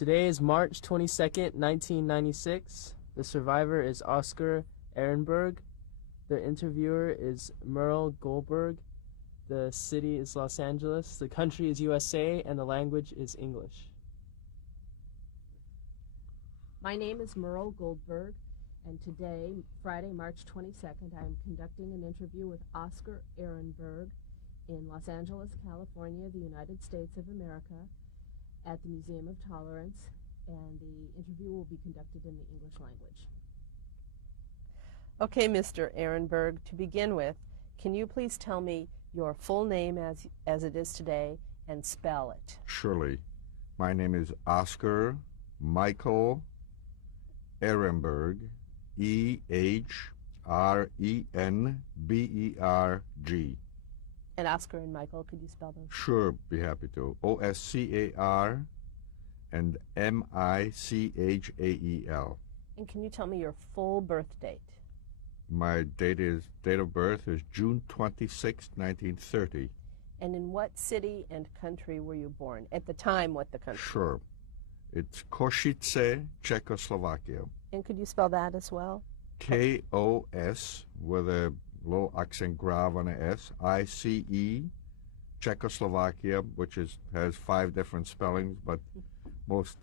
Today is March 22nd, 1996. The survivor is Oscar Ehrenberg. The interviewer is Merle Goldberg. The city is Los Angeles. The country is USA, and the language is English. My name is Merle Goldberg, and today, Friday, March 22nd, I am conducting an interview with Oscar Ehrenberg in Los Angeles, California, the United States of America, at the Museum of Tolerance, and the interview will be conducted in the English language. Okay, Mr. Ehrenberg, to begin with, can you please tell me your full name as it is today and spell it? Surely. My name is Oscar Michael Ehrenberg, E-H-R-E-N-B-E-R-G. And Oscar and Michael, could you spell those? Sure, be happy to. O-S-C-A-R and M-I-C-H-A-E-L. And can you tell me your full birth date? My date of birth is June 26, 1930. And in what city and country were you born? At the time, what the country? Sure. It's Košice, Czechoslovakia. And could you spell that as well? K-O-S with a little accent grave on the S, I-C-E, Czechoslovakia, which has 5 different spellings, but most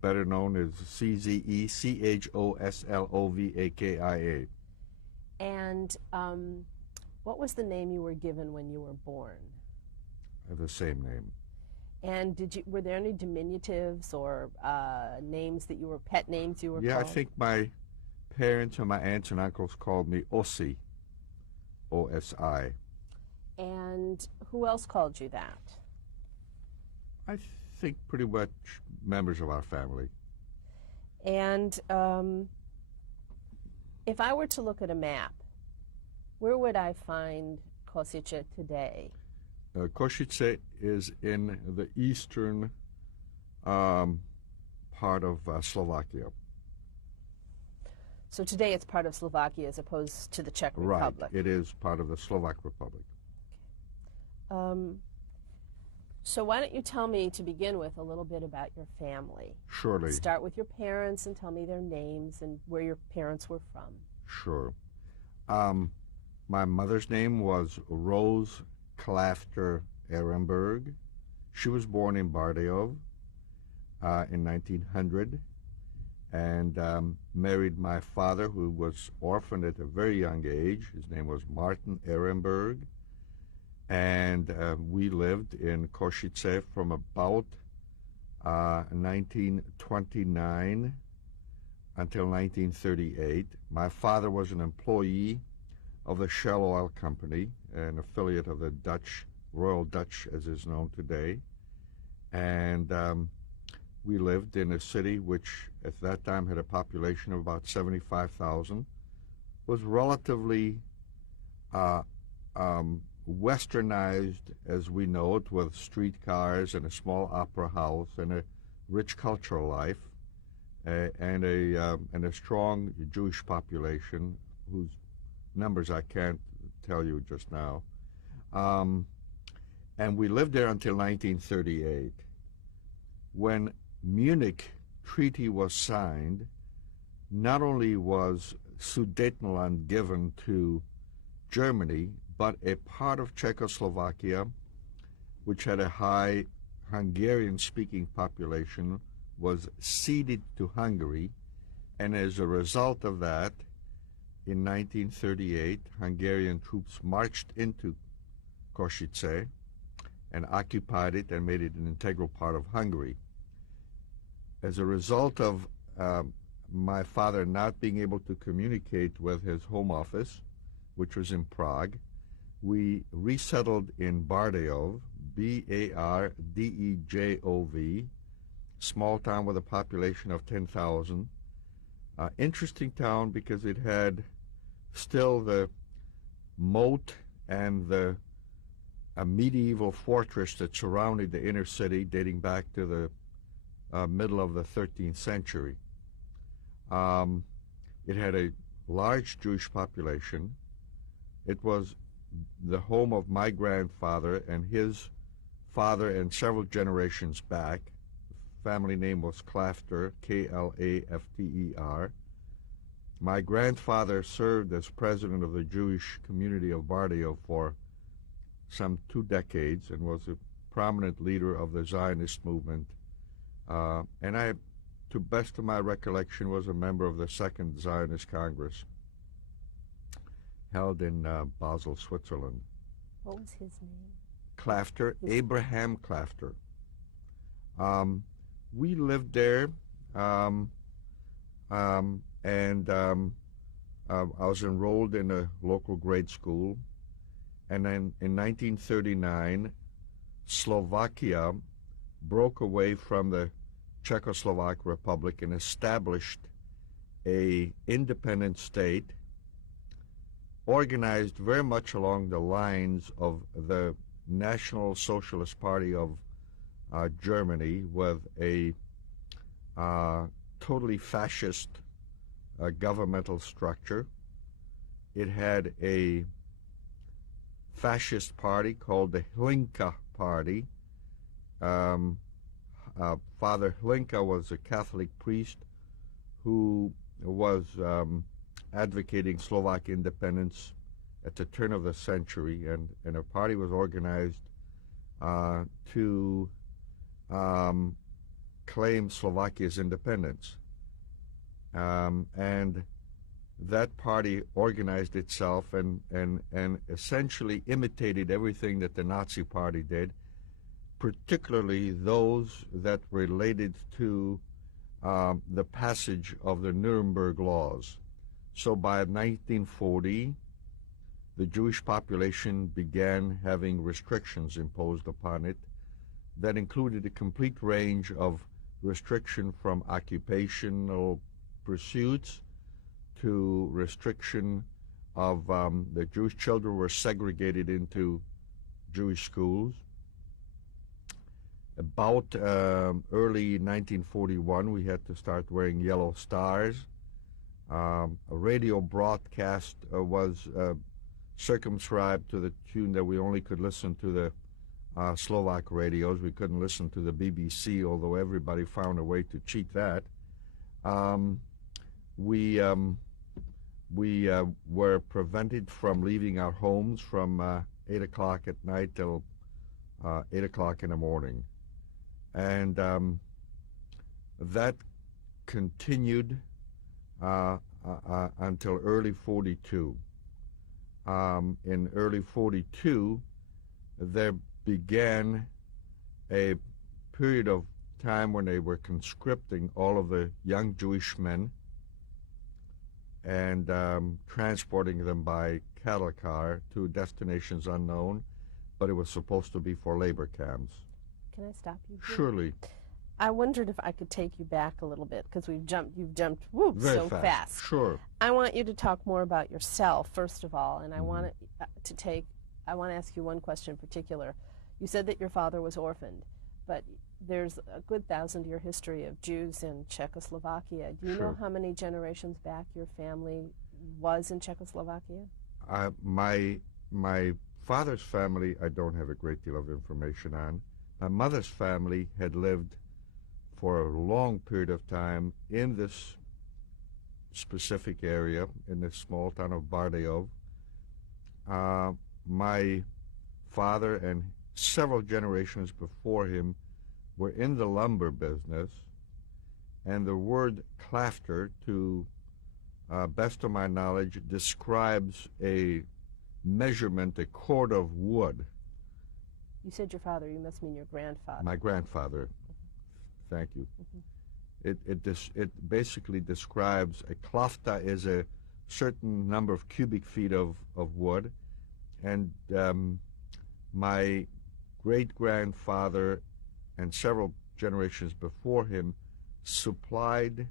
better known as C-Z-E, C-H-O-S-L-O-V-A-K-I-A. And what was the name you were given when you were born? The same name. And were there any diminutives or names that you were, pet names you were Yeah, called? I think my parents and my aunts and uncles called me Ossi, O-S-I. And who else called you that? I think pretty much members of our family. And if I were to look at a map, where would I find Košice today? Košice is in the eastern part of Slovakia. So today it's part of Slovakia as opposed to the Czech Republic. Right, it is part of the Slovak Republic. So why don't you tell me, to begin with, a little bit about your family? Surely. Start with your parents and tell me their names and where your parents were from. Sure. My mother's name was Rose Klafter Ehrenberg. She was born in Bardejov in 1900 and married my father, who was orphaned at a very young age. His name was Martin Ehrenberg. And we lived in Košice from about 1929 until 1938. My father was an employee of the Shell Oil Company, an affiliate of the Dutch, Royal Dutch as is known today. And we lived in a city which at that time had a population of about 75,000, was relatively westernized as we know it, with streetcars and a small opera house and a rich cultural life, and a strong Jewish population whose numbers I can't tell you just now. And we lived there until 1938. When Munich Treaty was signed, not only was Sudetenland given to Germany, but a part of Czechoslovakia, which had a high Hungarian-speaking population, was ceded to Hungary, and as a result of that, in 1938, Hungarian troops marched into Košice and occupied it and made it an integral part of Hungary. As a result of my father not being able to communicate with his home office, which was in Prague, we resettled in Bardejov, B-A-R-D-E-J-O-V, small town with a population of 10,000. Interesting town because it had still the moat and the medieval fortress that surrounded the inner city dating back to the middle of the 13th century. It had a large Jewish population. It was the home of my grandfather and his father and several generations back, family name was Klafter, Klafter. My grandfather served as president of the Jewish community of Bardeo for some 2 decades and was a prominent leader of the Zionist movement. And I, to best of my recollection, was a member of the Second Zionist Congress held in Basel, Switzerland. What was his name? Klafter, Abraham Klafter. We lived there, and I was enrolled in a local grade school. And then in 1939, Slovakia broke away from the Czechoslovak Republic and established an independent state organized very much along the lines of the National Socialist Party of Germany, with a totally fascist governmental structure. It had a fascist party called the Hlinka Party. Father Hlinka was a Catholic priest who was advocating Slovak independence at the turn of the century, and a party was organized to claim Slovakia's independence. And that party organized itself and essentially imitated everything that the Nazi Party did, particularly those that related to the passage of the Nuremberg laws. So by 1940, the Jewish population began having restrictions imposed upon it that included a complete range of restriction from occupational pursuits to restriction of the Jewish children were segregated into Jewish schools. About early 1941, we had to start wearing yellow stars. A radio broadcast was circumscribed to the tune that we only could listen to the Slovak radios. We couldn't listen to the BBC, although everybody found a way to cheat that. We were prevented from leaving our homes from 8 o'clock at night till 8 o'clock in the morning. And that continued until early 42. In early 42, there began a period of time when they were conscripting all of the young Jewish men and transporting them by cattle car to destinations unknown, but it was supposed to be for labor camps. Can I stop you here? Surely. I wondered if I could take you back a little bit, because you've jumped Very so fast. Sure. I want you to talk more about yourself, first of all, and I want to ask you one question in particular. You said that your father was orphaned, but there's a good 1,000-year history of Jews in Czechoslovakia. Do you know how many generations back your family was in Czechoslovakia? My father's family, I don't have a great deal of information on. My mother's family had lived for a long period of time in this specific area, in this small town of Bardejov. My father and several generations before him were in the lumber business, and the word Klafter, to best of my knowledge, describes a measurement, a cord of wood. You said your father, you must mean your grandfather. My grandfather. Thank you. It basically describes a klafta is a certain number of cubic feet of wood, and my great-grandfather and several generations before him supplied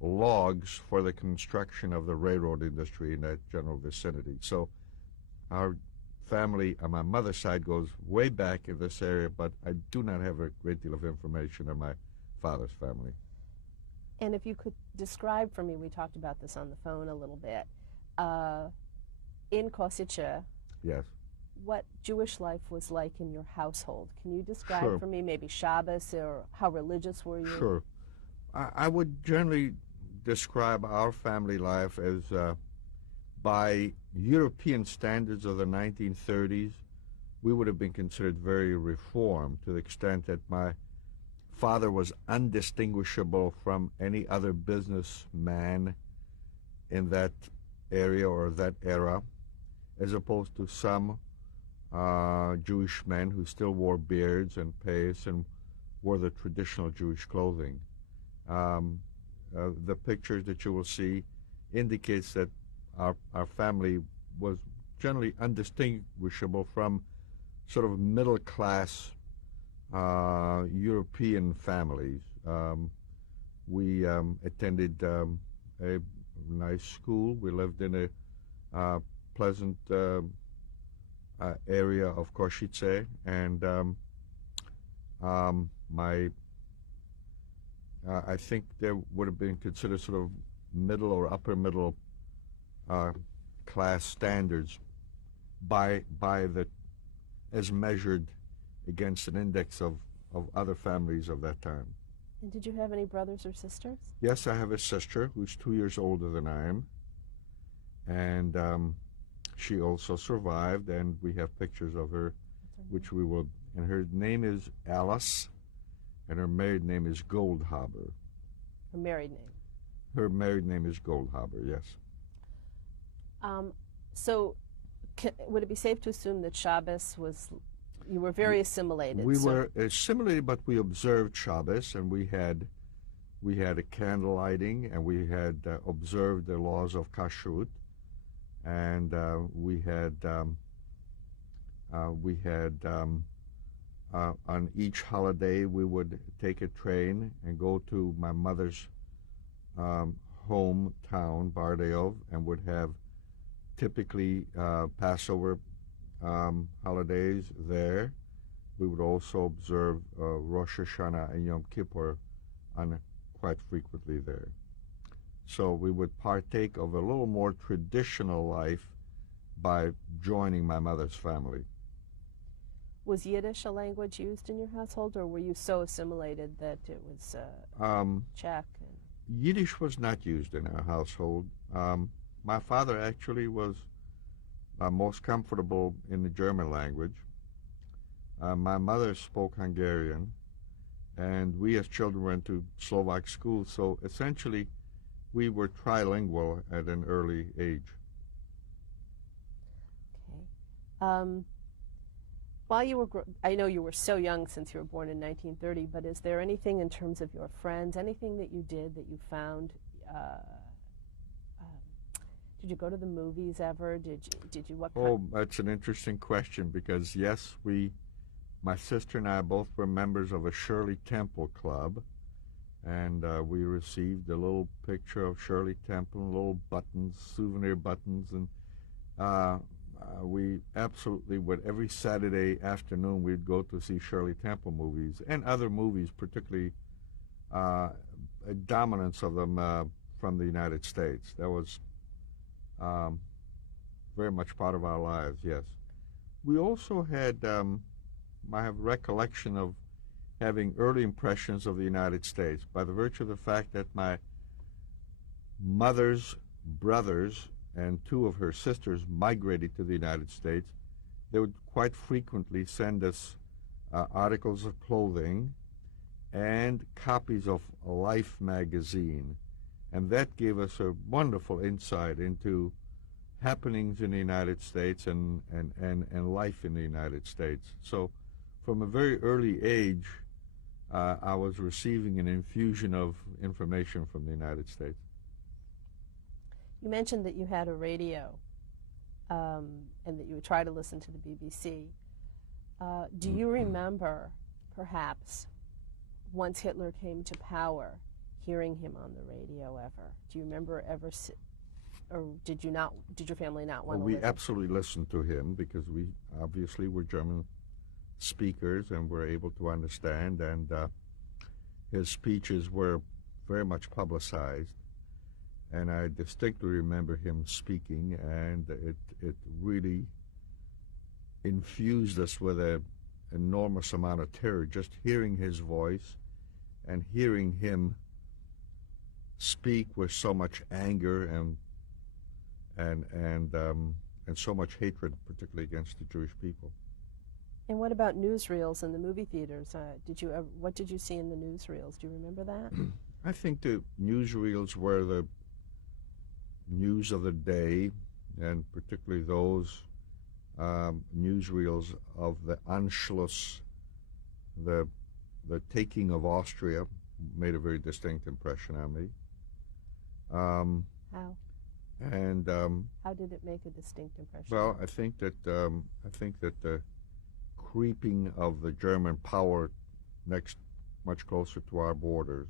logs for the construction of the railroad industry in that general vicinity. So our family on my mother's side goes way back in this area, but I do not have a great deal of information on my father's family. And if you could describe for me, we talked about this on the phone a little bit, in Košice, yes, what Jewish life was like in your household. Can you describe Sure. for me maybe Shabbos, or how religious were you? Sure. I would generally describe our family life as, by European standards of the 1930s, we would have been considered very reformed, to the extent that my father was undistinguishable from any other businessman in that area or that era, as opposed to some Jewish men who still wore beards and pais and wore the traditional Jewish clothing. The pictures that you will see indicates that our family was generally undistinguishable from sort of middle-class European families. We attended a nice school. We lived in a pleasant area of Košice, and I think there would have been considered sort of middle or upper middle class standards as measured against an index of other families of that time. And did you have any brothers or sisters? Yes, I have a sister who's 2 years older than I am, and she also survived, and we have pictures of her, which we will, and her name is Alice, and her married name is Goldhaber. Her married name? Her married name is Goldhaber, yes. So would it be safe to assume that Shabbos was, you were very assimilated? We were assimilated, but we observed Shabbos, and we had a candle lighting, and we had observed the laws of kashrut, and we had on each holiday we would take a train and go to my mother's hometown, Bardejov, and would have typically Passover holidays there. We would also observe Rosh Hashanah and Yom Kippur quite frequently there. So we would partake of a little more traditional life by joining my mother's family. Was Yiddish a language used in your household, or were you so assimilated that it was Czech? Yiddish was not used in our household. My father actually was most comfortable in the German language. My mother spoke Hungarian, and we as children went to Slovak schools, so essentially we were trilingual at an early age. Okay. While you were, I know you were so young since you were born in 1930, but is there anything in terms of your friends, anything that you did that you found? Did you go to the movies ever? Did you? What? Oh, that's an interesting question, because yes, my sister and I both were members of a Shirley Temple club, and we received a little picture of Shirley Temple, little buttons, souvenir buttons, and we absolutely would, every Saturday afternoon, we'd go to see Shirley Temple movies and other movies, particularly a dominance of them from the United States. That was very much part of our lives, yes. We also had, I have recollection of having early impressions of the United States by the virtue of the fact that my mother's brothers and two of her sisters migrated to the United States. They would quite frequently send us articles of clothing and copies of Life magazine, and that gave us a wonderful insight into happenings in the United States and life in the United States. So from a very early age, I was receiving an infusion of information from the United States. You mentioned that you had a radio and that you would try to listen to the BBC. Do you remember, perhaps, once Hitler came to power, hearing him on the radio ever? Do you remember ever, or did you not? Did your family not want to listen? We absolutely listened to him because we obviously were German speakers and were able to understand, and his speeches were very much publicized. And I distinctly remember him speaking, and it really infused us with an enormous amount of terror. Just hearing his voice and hearing him speak with so much anger and so much hatred, particularly against the Jewish people. And what about newsreels in the movie theaters? What did you see in the newsreels? Do you remember that? I think the newsreels were the news of the day, and particularly those newsreels of the Anschluss, the taking of Austria, made a very distinct impression on me. How? And how did it make a distinct impression? well, I think that the creeping of the German power much closer to our borders.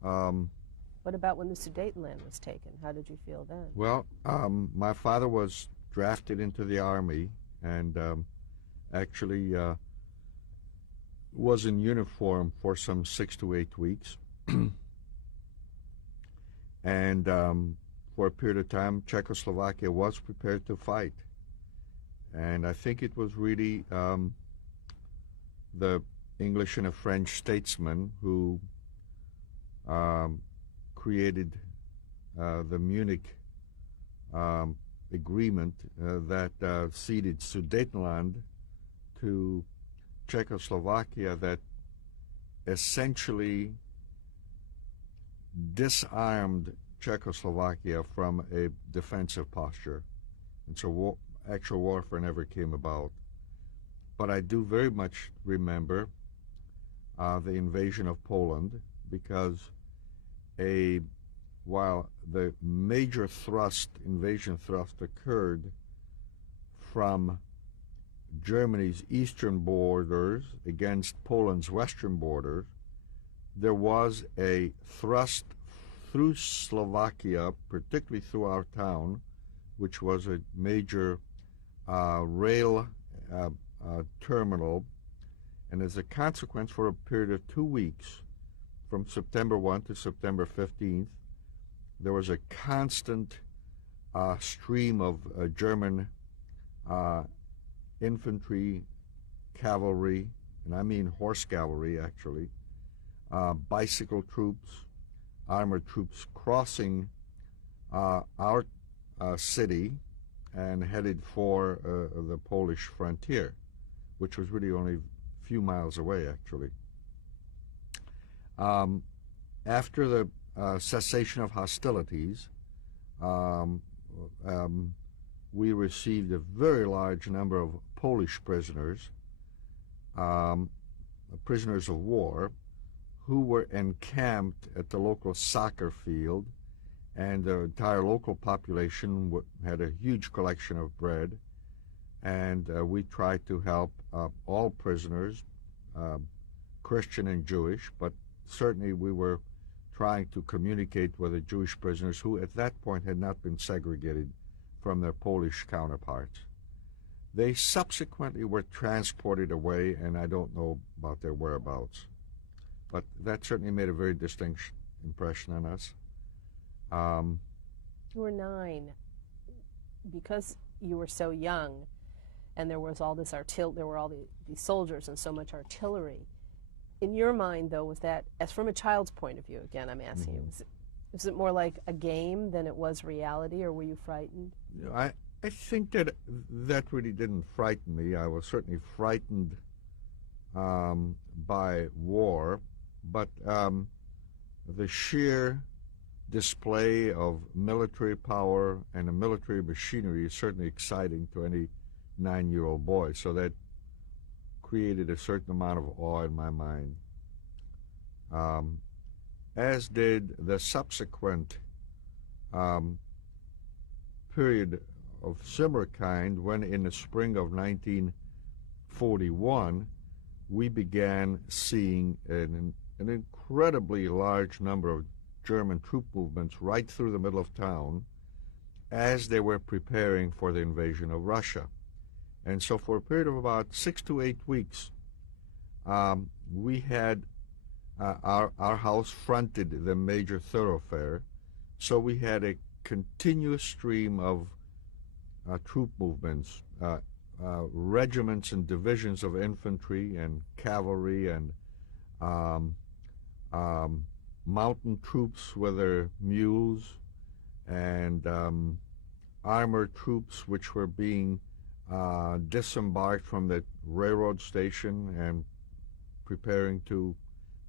What about when the Sudetenland was taken? How did you feel then? Well, my father was drafted into the army and actually was in uniform for some 6 to 8 weeks. And for a period of time, Czechoslovakia was prepared to fight. And I think it was really the English and a French statesman who created the Munich agreement that ceded Sudetenland to Czechoslovakia, that essentially disarmed Czechoslovakia from a defensive posture. And so actual warfare never came about. But I do very much remember the invasion of Poland, because while the major invasion thrust occurred from Germany's eastern borders against Poland's western borders, there was a thrust through Slovakia, particularly through our town, which was a major rail terminal. And as a consequence, for a period of 2 weeks, from September 1 to September 15th, there was a constant stream of German infantry, cavalry, and I mean horse cavalry actually, bicycle troops, armored troops crossing our city and headed for the Polish frontier, which was really only a few miles away actually. After the cessation of hostilities, we received a very large number of Polish prisoners, prisoners of war, who were encamped at the local soccer field, and the entire local population had a huge collection of bread, and we tried to help all prisoners, Christian and Jewish, but certainly we were trying to communicate with the Jewish prisoners who at that point had not been segregated from their Polish counterparts. They subsequently were transported away, and I don't know about their whereabouts. But that certainly made a very distinct impression on us. You were 9. Because you were so young, and there was all this there were all these soldiers and so much artillery. In your mind, though, was that, as from a child's point of view, again, I'm asking you, was it more like a game than it was reality, or were you frightened? I think that really didn't frighten me. I was certainly frightened by war, but the sheer display of military power and a military machinery is certainly exciting to any 9-year-old boy, so that created a certain amount of awe in my mind, as did the subsequent period of similar kind, when in the spring of 1941 we began seeing an incredibly large number of German troop movements right through the middle of town as they were preparing for the invasion of Russia. And so for a period of about 6 to 8 weeks, we had our house fronted the major thoroughfare, so we had a continuous stream of troop movements regiments and divisions of infantry and cavalry and um, mountain troops with their mules and armored troops which were being disembarked from the railroad station and preparing to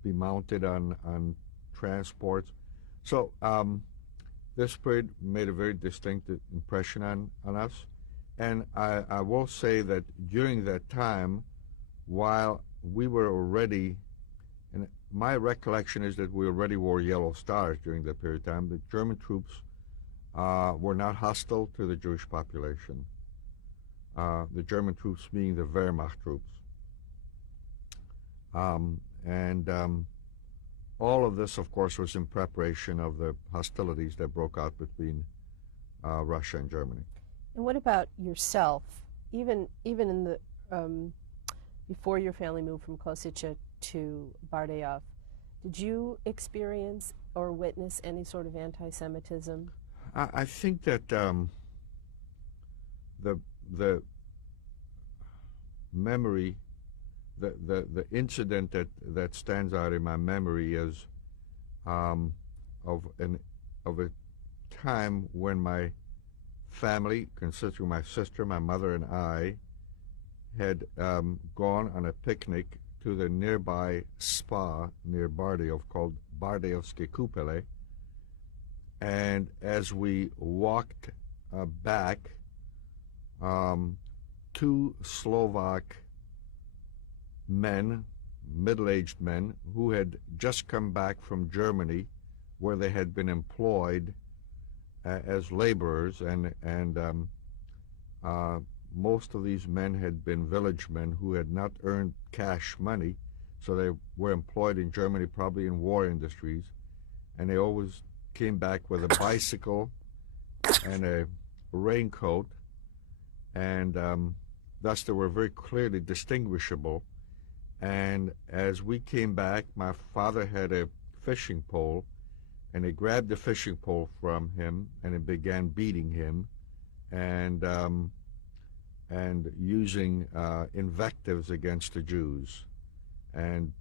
be mounted on transports. So this period made a very distinct impression on us. And I will say that during that time, while we were already, and my recollection is that we already wore yellow stars during that period of time, the German troops were not hostile to the Jewish population. The German troops being the Wehrmacht troops. All of this, of course, was in preparation of the hostilities that broke out between Russia and Germany. And what about yourself? Even in the before your family moved from Košice to Bardejov, did you experience or witness any sort of anti-Semitism? I think that the memory, the incident that stands out in my memory is of a time when my family, consisting of my sister, my mother, and I, had gone on a picnic to the nearby spa near Bardejov called Bardejovské Koupele. And as we walked back, two Slovak men, middle-aged men, who had just come back from Germany, where they had been employed as laborers, and most of these men had been village men who had not earned cash money, so they were employed in Germany, probably in war industries, and they always came back with a bicycle and a raincoat, and thus they were very clearly distinguishable. And as we came back, my father had a fishing pole, and they grabbed the fishing pole from him and it began beating him and using invectives against the Jews. And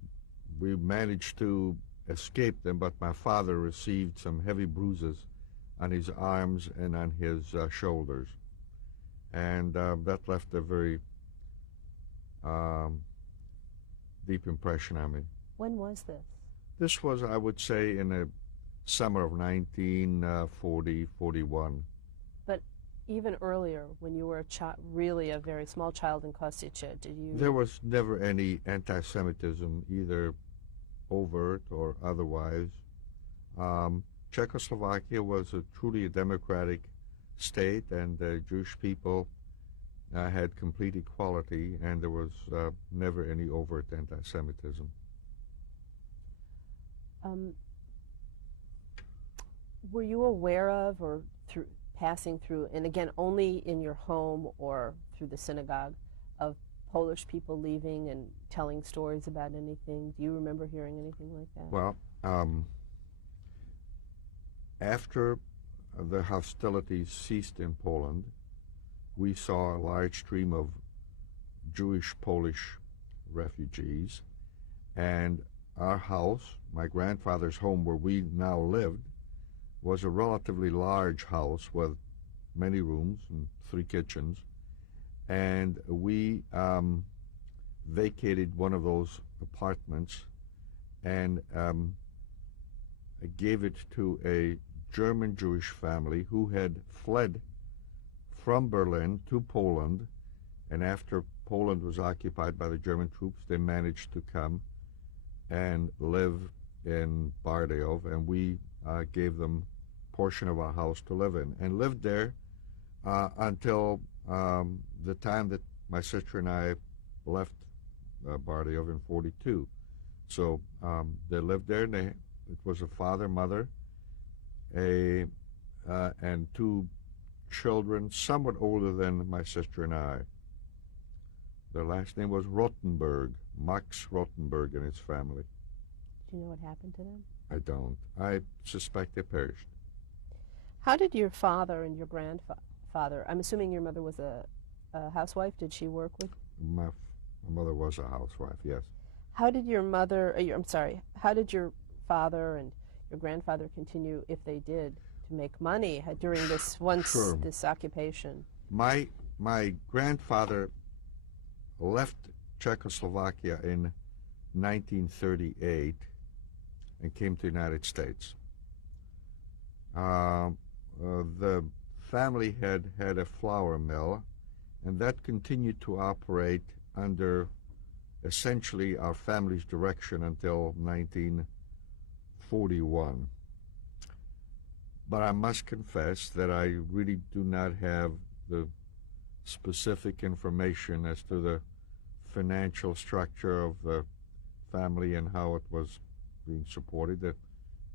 we managed to escape them, but my father received some heavy bruises on his arms and on his shoulders. And that left a very deep impression on me. When was this? This was, I would say, in the summer of 1940, 41. But even earlier, when you were a child, really a very small child in Košice, did you... There was never any anti-Semitism, either overt or otherwise. Czechoslovakia was truly a democratic state, and the Jewish people had complete equality, and there was never any overt anti-Semitism. Were you aware of, or through passing through, and again only in your home or through the synagogue, of Polish people leaving and telling stories about anything? Do you remember hearing anything like that? Well, after the hostilities ceased in Poland, we saw a large stream of Jewish Polish refugees, and our house, my grandfather's home where we now lived, was a relatively large house with many rooms and 3 kitchens, and we vacated one of those apartments and gave it to a German Jewish family who had fled from Berlin to Poland, and after Poland was occupied by the German troops, they managed to come and live in Bardejov, and we gave them a portion of our house to live in, and lived there until the time that my sister and I left Bardejov in 42. So they lived there, and it was a father, mother, and 2 children, somewhat older than my sister and I. Their last name was Rothenberg, Max Rothenberg, and his family. Do you know what happened to them? I don't. I suspect they perished. How did your father and your grandfather, I'm assuming your mother was a a housewife? Did she work with? My mother was a housewife, yes. How did your mother, I'm sorry, how did your father and your grandfather continue, if they did, to make money during this Sure. this occupation? My grandfather left Czechoslovakia in 1938 and came to the United States. The family had a flour mill, and that continued to operate under essentially our family's direction until 1941. But I must confess that I really do not have the specific information as to the financial structure of the family and how it was being supported.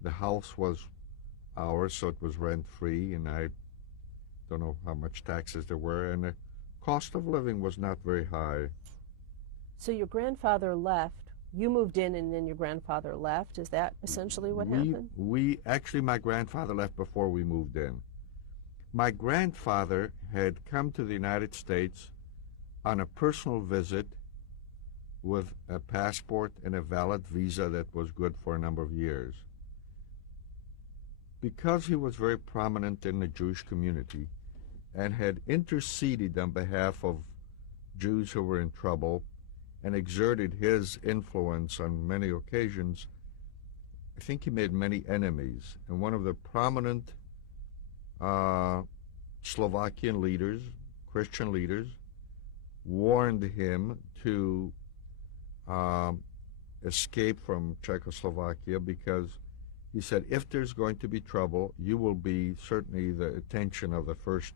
The house was ours, so it was rent-free, and I don't know how much taxes there were, and the cost of living was not very high. So your grandfather left, you moved in, and then your grandfather left. Is that essentially what happened? Actually, my grandfather left before we moved in. My grandfather had come to the United States on a personal visit with a passport and a valid visa that was good for a number of years. Because he was very prominent in the Jewish community and had interceded on behalf of Jews who were in trouble and exerted his influence on many occasions, I think he made many enemies. And one of the prominent Slovakian leaders, Christian leaders, warned him to escape from Czechoslovakia, because he said, if there's going to be trouble, you will be certainly the attention of the first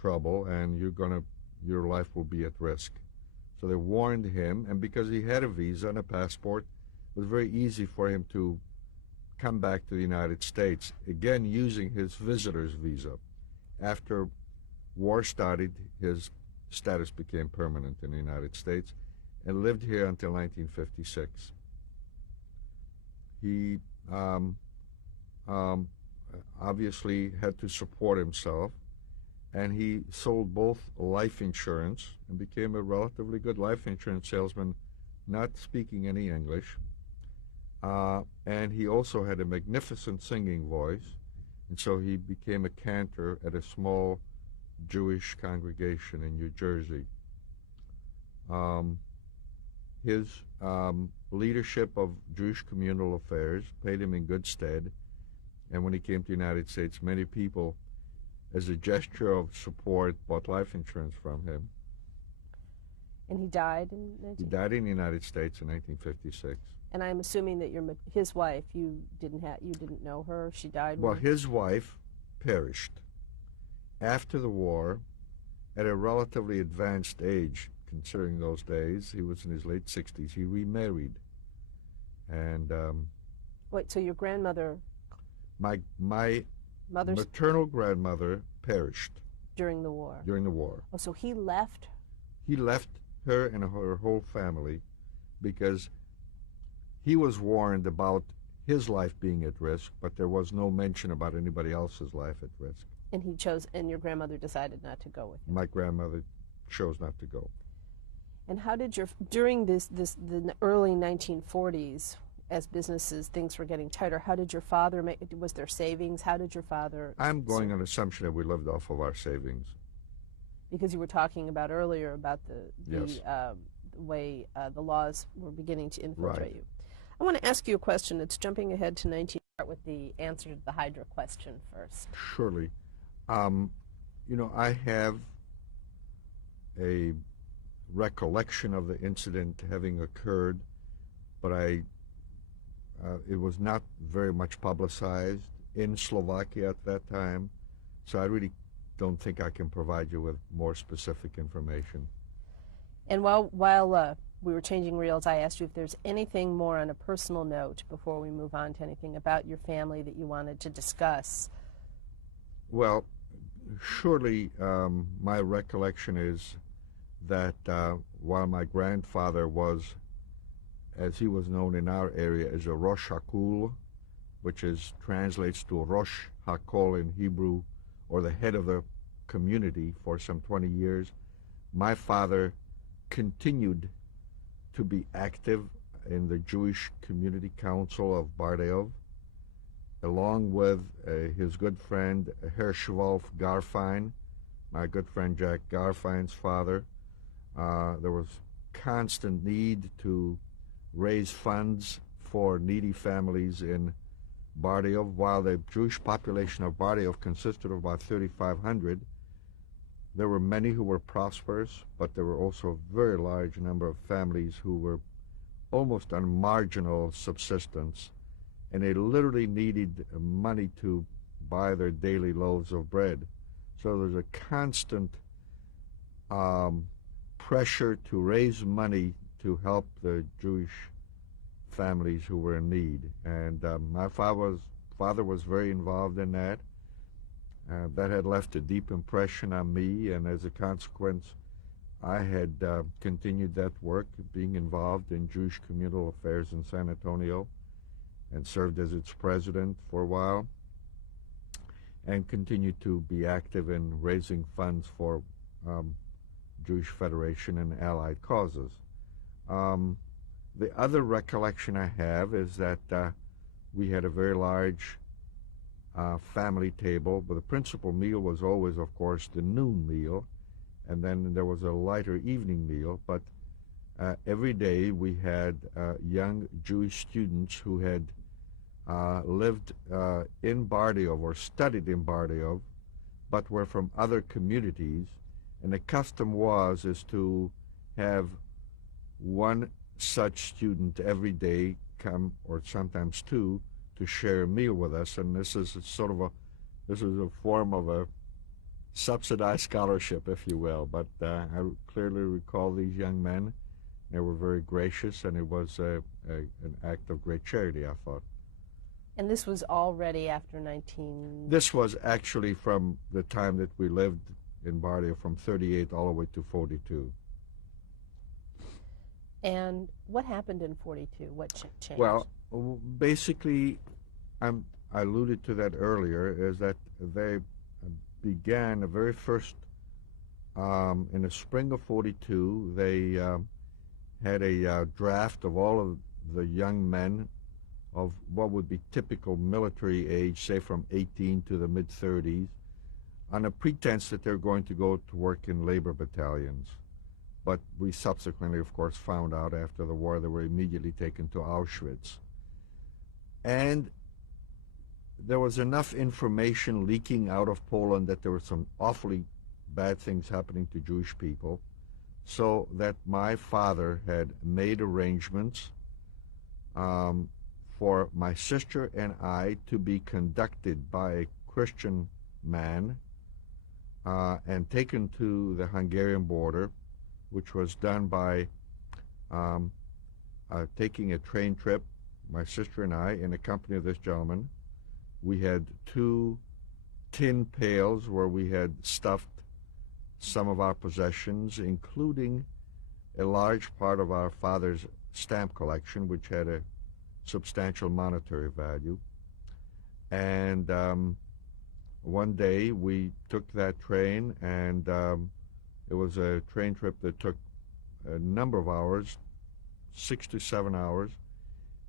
trouble, and your life will be at risk. So they warned him, and because he had a visa and a passport, it was very easy for him to come back to the United States, again using his visitor's visa. After war started, his status became permanent in the United States and lived here until 1956. He obviously had to support himself, and he sold both life insurance and became a relatively good life insurance salesman, not speaking any English. And he also had a magnificent singing voice, and so he became a cantor at a small Jewish congregation in New Jersey. His leadership of Jewish communal affairs paid him in good stead, and when he came to the United States, many people, as a gesture of support, bought life insurance from him. And he died in He died in the United States in 1956. And I'm assuming that his wife, you didn't know her. She died. Well, his wife perished after the war at a relatively advanced age, considering those days. He was in his late 60s. He remarried, and wait. So your grandmother, my mother's maternal grandmother, perished during the war. During the war. Oh, so he left. He left her and her whole family because he was warned about his life being at risk, but there was no mention about anybody else's life at risk. And and your grandmother decided not to go with him. My grandmother chose not to go. And how did during the early 1940s, as things were getting tighter, how did your father was there savings? How did your father? I'm going on the assumption that we lived off of our savings. Because you were talking about earlier about the way the laws were beginning to infiltrate you. I want to ask you a question that's jumping ahead to 19. Start with the answer to the Hydra question first. Surely. I have a recollection of the incident having occurred, but it was not very much publicized in Slovakia at that time, so I really don't think I can provide you with more specific information. And while we were changing reels, I asked you if there's anything more on a personal note before we move on to anything about your family that you wanted to discuss. Well, surely my recollection is that while my grandfather was, as he was known in our area, as a Rosh HaKol, which translates to Rosh HaKol in Hebrew, or the head of the community for some 20 years, my father continued to be active in the Jewish Community Council of Bardejov, along with his good friend Herschwolf Garfein, my good friend Jack Garfein's father. There was constant need to raise funds for needy families in Bardejov. While the Jewish population of Bardejov consisted of about 3,500, there were many who were prosperous, but there were also a very large number of families who were almost on marginal subsistence, and they literally needed money to buy their daily loaves of bread. So there's a constant pressure to raise money to help the Jewish families who were in need. And my father was very involved in that. That had left a deep impression on me, and as a consequence, I had continued that work, being involved in Jewish communal affairs in San Antonio, and served as its president for a while, and continued to be active in raising funds for Jewish Federation and allied causes. The other recollection I have is that we had a very large family table, but the principal meal was always, of course, the noon meal, and then there was a lighter evening meal. But every day we had young Jewish students who had lived in Bardejov or studied in Bardejov, but were from other communities, and the custom is to have one such student every day come, or sometimes two, to share a meal with us. And this is a form of a subsidized scholarship, if you will. But I clearly recall these young men. They were very gracious, and it was an act of great charity, I thought. And this was already after 19... This was actually from the time that we lived in Bardejov, from 38 all the way to 42. And what happened in 42? What changed? Well, basically, I alluded to that earlier, is that they began the very first, in the spring of 42, they had a draft of all of the young men of what would be typical military age, say from 18 to the mid-30s, on a pretense that they're going to go to work in labor battalions. But we subsequently, of course, found out after the war they were immediately taken to Auschwitz. And there was enough information leaking out of Poland that there were some awfully bad things happening to Jewish people, so that my father had made arrangements for my sister and I to be conducted by a Christian man and taken to the Hungarian border, which was done by taking a train trip, my sister and I, in the company of this gentleman. We had 2 tin pails where we had stuffed some of our possessions, including a large part of our father's stamp collection, which had a substantial monetary value. And one day we took that train, and it was a train trip that took a number of hours, 6 to 7 hours,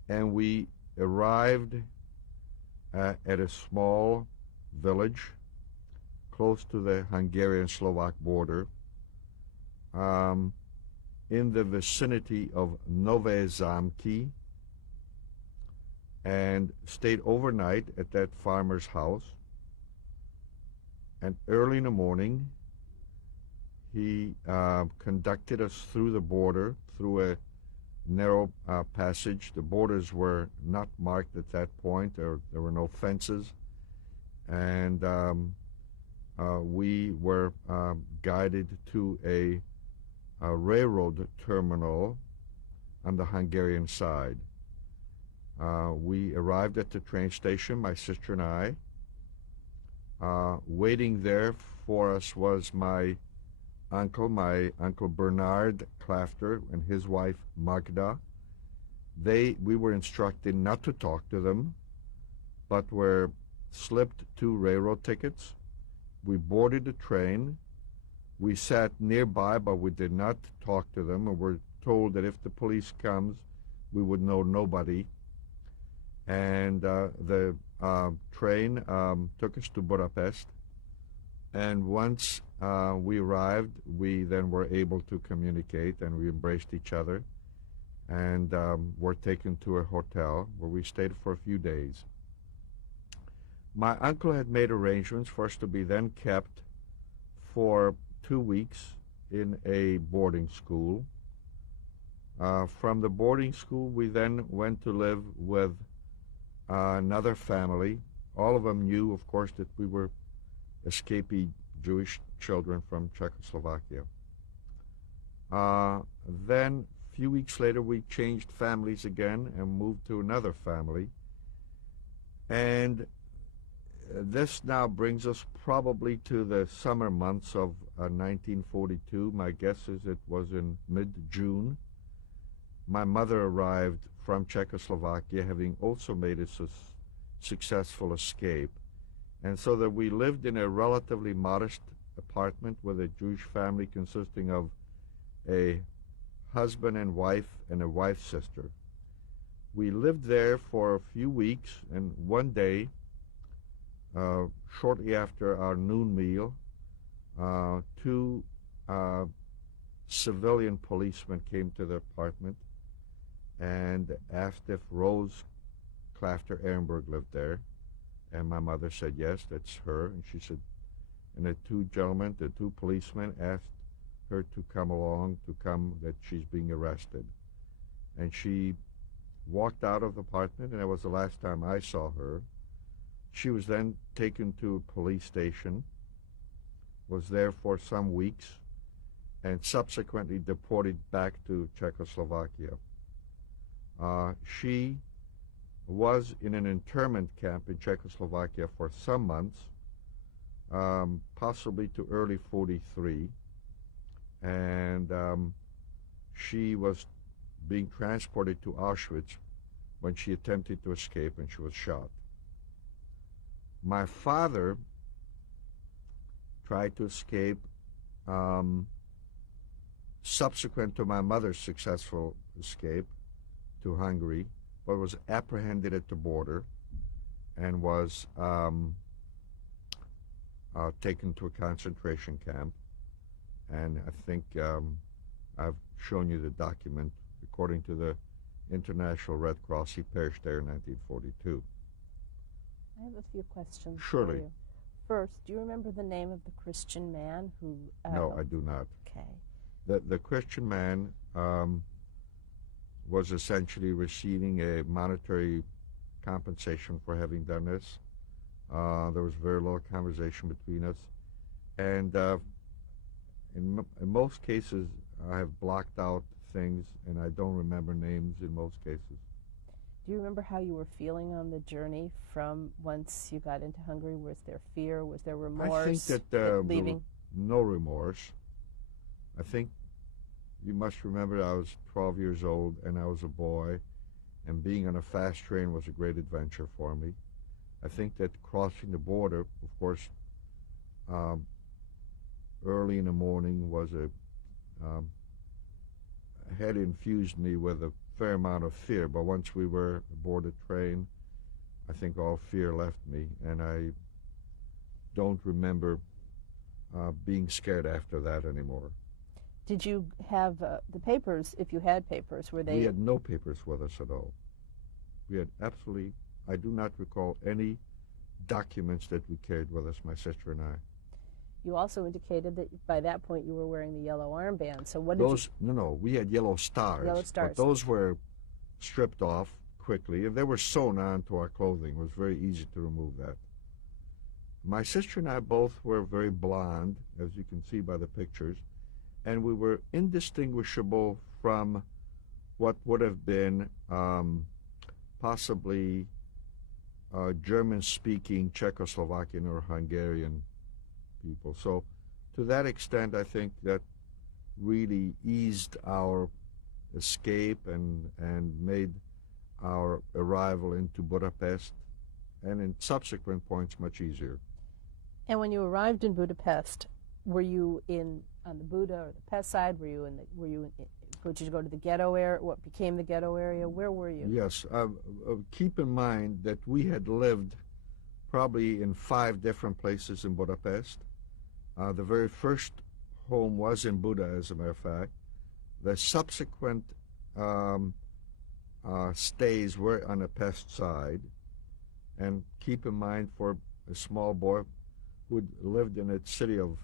and we arrived at a small village close to the Hungarian-Slovak border, in the vicinity of Nové Zámky, and stayed overnight at that farmer's house. And early in the morning, he conducted us through the border, through a narrow passage. The borders were not marked at that point, or there were no fences. And we were guided to a railroad terminal on the Hungarian side. We arrived at the train station, my sister and I. Waiting there for us was my Uncle Bernard Klafter, and his wife Magda. We were instructed not to talk to them, but were slipped 2 railroad tickets. We boarded the train. We sat nearby, but we did not talk to them, and were told that if the police comes, we would know nobody. And the train took us to Budapest. And once we arrived, we then were able to communicate, and we embraced each other, and were taken to a hotel where we stayed for a few days. My uncle had made arrangements for us to be then kept for 2 weeks in a boarding school. From the boarding school, we then went to live with another family. All of them knew, of course, that we were escapee Jewish children from Czechoslovakia. Then, a few weeks later, we changed families again and moved to another family. And this now brings us probably to the summer months of 1942. My guess is it was in mid-June. My mother arrived from Czechoslovakia, having also made a successful escape. And so that we lived in a relatively modest apartment with a Jewish family consisting of a husband and a wife's sister. We lived there for a few weeks, and one day, shortly after our noon meal, two civilian policemen came to the apartment and asked if Rose Clafter Ehrenberg lived there. And my mother said, yes, that's her. And she said, and the two policemen asked her to come along, that she's being arrested. And she walked out of the apartment, and that was the last time I saw her. She was then taken to a police station, was there for some weeks, and subsequently deported back to Czechoslovakia. She was in an internment camp in Czechoslovakia for some months, possibly to early 43, and she was being transported to Auschwitz when she attempted to escape, and she was shot. My father tried to escape subsequent to my mother's successful escape to Hungary, but was apprehended at the border and was taken to a concentration camp. And I think I've shown you the document. According to the International Red Cross, he perished there in 1942. I have a few questions Surely. for you. First, do you remember the name of the Christian man who... No, I do not. Okay. The Christian man was essentially receiving a monetary compensation for having done this. There was very little conversation between us. And in most cases, I have blocked out things, and I don't remember names in most cases. Do you remember how you were feeling on the journey from once you got into Hungary? Was there fear? Was there remorse? I think that leaving? No remorse. I think you must remember I was 12 years old and I was a boy, and being on a fast train was a great adventure for me. I think that crossing the border, of course, early in the morning had infused me with a fair amount of fear, but once we were aboard the train, I think all fear left me, and I don't remember being scared after that anymore. Did you have the papers, if you had papers, were they... We had no papers with us at all. We had absolutely, I do not recall any documents that we carried with us, my sister and I. You also indicated that by that point you were wearing the yellow armband. So what did those, you... No, we had yellow stars. Yellow stars. But those were stripped off quickly, and they were sewn onto our clothing. It was very easy to remove that. My sister and I both were very blonde, as you can see by the pictures, and we were indistinguishable from what would have been possibly German-speaking Czechoslovakian or Hungarian people. So to that extent, I think that really eased our escape and made our arrival into Budapest and in subsequent points much easier. And when you arrived in Budapest, were you on the Buddha or the Pest side? Did you go to the ghetto area? What became the ghetto area? Where were you? Yes. Keep in mind that we had lived probably in 5 different places in Budapest. The very first home was in Buda, as a matter of fact. The subsequent stays were on the Pest side. And keep in mind, for a small boy who lived in a city of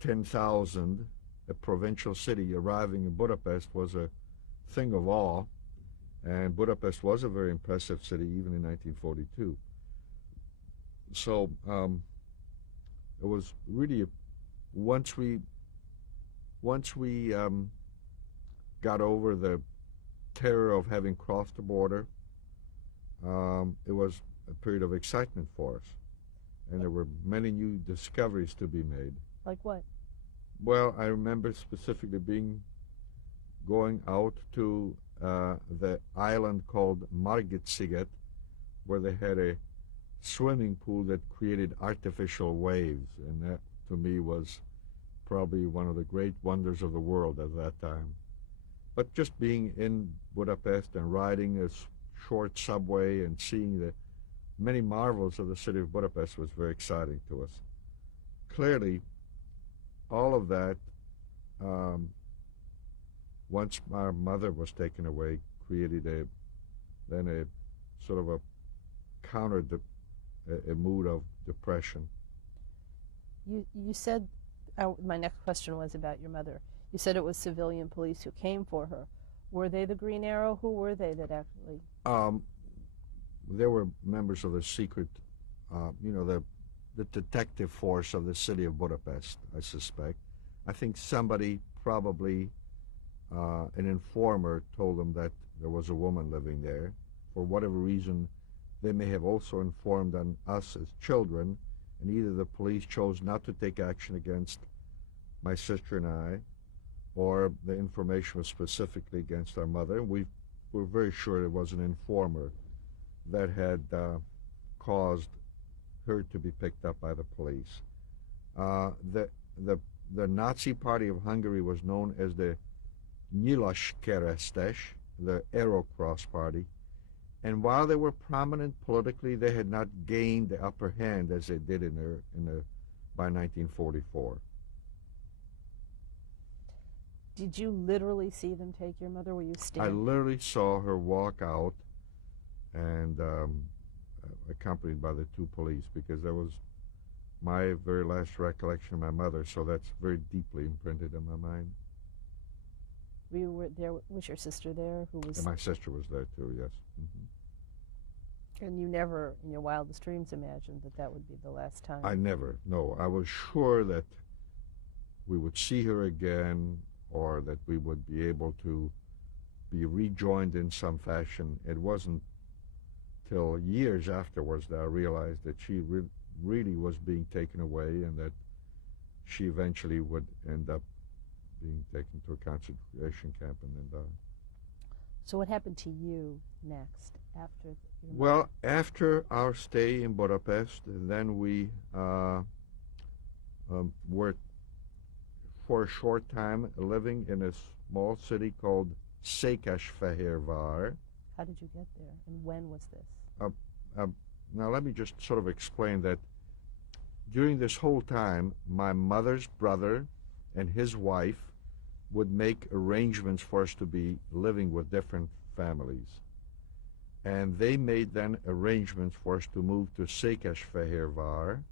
10,000, a provincial city, arriving in Budapest was a thing of awe. And Budapest was a very impressive city, even in 1942. So it was really, once we got over the terror of having crossed the border, it was a period of excitement for us. And there were many new discoveries to be made. Like what? Well, I remember specifically going out to the island called Margit-sziget, where they had a swimming pool that created artificial waves, and that to me was probably one of the great wonders of the world at that time. But just being in Budapest and riding a short subway and seeing the many marvels of the city of Budapest was very exciting to us. Clearly, all of that, once our mother was taken away, created a sort of a mood of depression. You said, my next question was about your mother. You said it was civilian police who came for her. Were they the Green Arrow? Who were they that actually? There were members of the secret, the detective force of the city of Budapest, I suspect. I think somebody, probably an informer, told them that there was a woman living there. For whatever reason, they may have also informed on us as children, and either the police chose not to take action against my sister and I, or the information was specifically against our mother. We were very sure it was an informer that had caused her to be picked up by the police. The Nazi Party of Hungary was known as the Nyilas Keresztes, the Arrow Cross Party, and while they were prominent politically, they had not gained the upper hand as they did by 1944. Did you literally see them take your mother? Were you standing? I literally saw her walk out, and accompanied by the 2 police, because that was my very last recollection of my mother, so that's very deeply imprinted in my mind. You were there. Was your sister there? And my sister was there too, yes. Mm-hmm. And you never, in your wildest dreams, imagined that would be the last time? I never, no. I was sure that we would see her again, or that we would be able to be rejoined in some fashion. It wasn't till years afterwards that I realized that she really was being taken away, and that she eventually would end up being taken to a concentration camp and then die. So what happened to you next after your mother? Well, after our stay in Budapest, then we were for a short time living in a small city called Székesfehérvár. How did you get there, and when was this? Now let me just sort of explain that during this whole time, my mother's brother and his wife would make arrangements for us to be living with different families. And they made then arrangements for us to move to Székesfehérvár,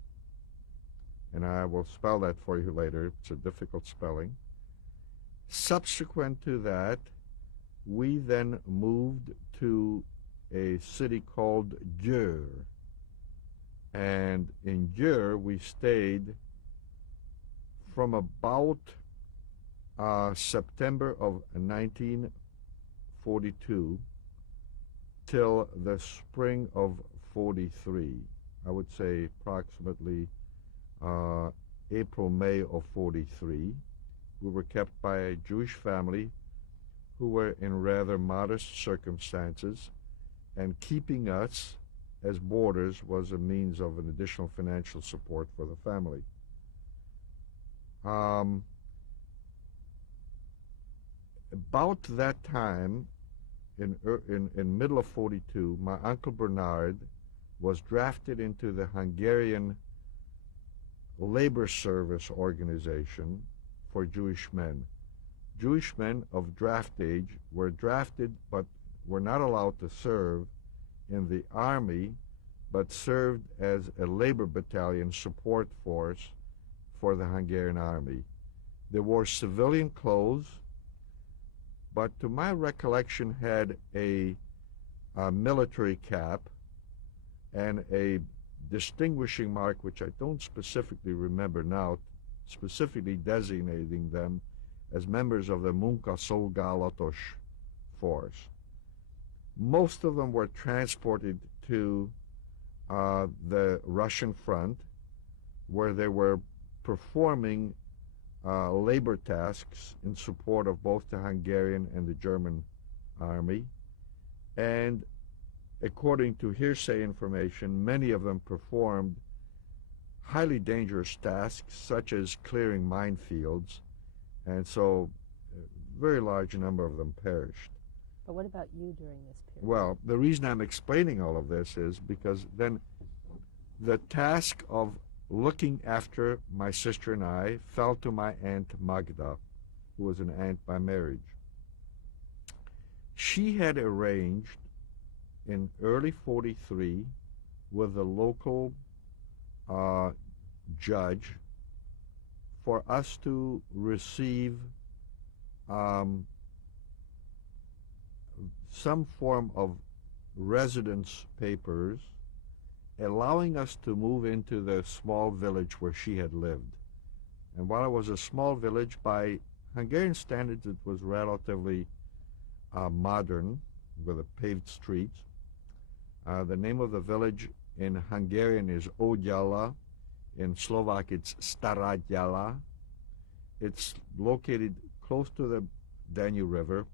and I will spell that for you later. It's a difficult spelling. Subsequent to that, we then moved to a city called Győr. And in Győr, we stayed from about September of 1942 till the spring of 43. I would say approximately April, May of 43. We were kept by a Jewish family who were in rather modest circumstances, and keeping us as boarders was a means of an additional financial support for the family. About that time, in middle of 42, my uncle Bernard was drafted into the Hungarian labor service organization for Jewish men. Jewish men of draft age were drafted but were not allowed to serve in the army, but served as a labor battalion support force for the Hungarian army. They wore civilian clothes, but to my recollection had a military cap and a distinguishing mark, which I don't specifically remember now, specifically designating them as members of the Munkaszolgálatos force. Most of them were transported to the Russian front, where they were performing labor tasks in support of both the Hungarian and the German army. And according to hearsay information, many of them performed highly dangerous tasks, such as clearing minefields, and so a very large number of them perished. But what about you during this period? Well, the reason I'm explaining all of this is because then the task of looking after my sister and I fell to my Aunt Magda, who was an aunt by marriage. She had arranged in early 43 with the local judge for us to receive some form of residence papers allowing us to move into the small village where she had lived. And while it was a small village, by Hungarian standards it was relatively modern, with a paved streets. The name of the village in Hungarian is Ogyala. In Slovak it's Stará Gyala. It's located close to the Danube River,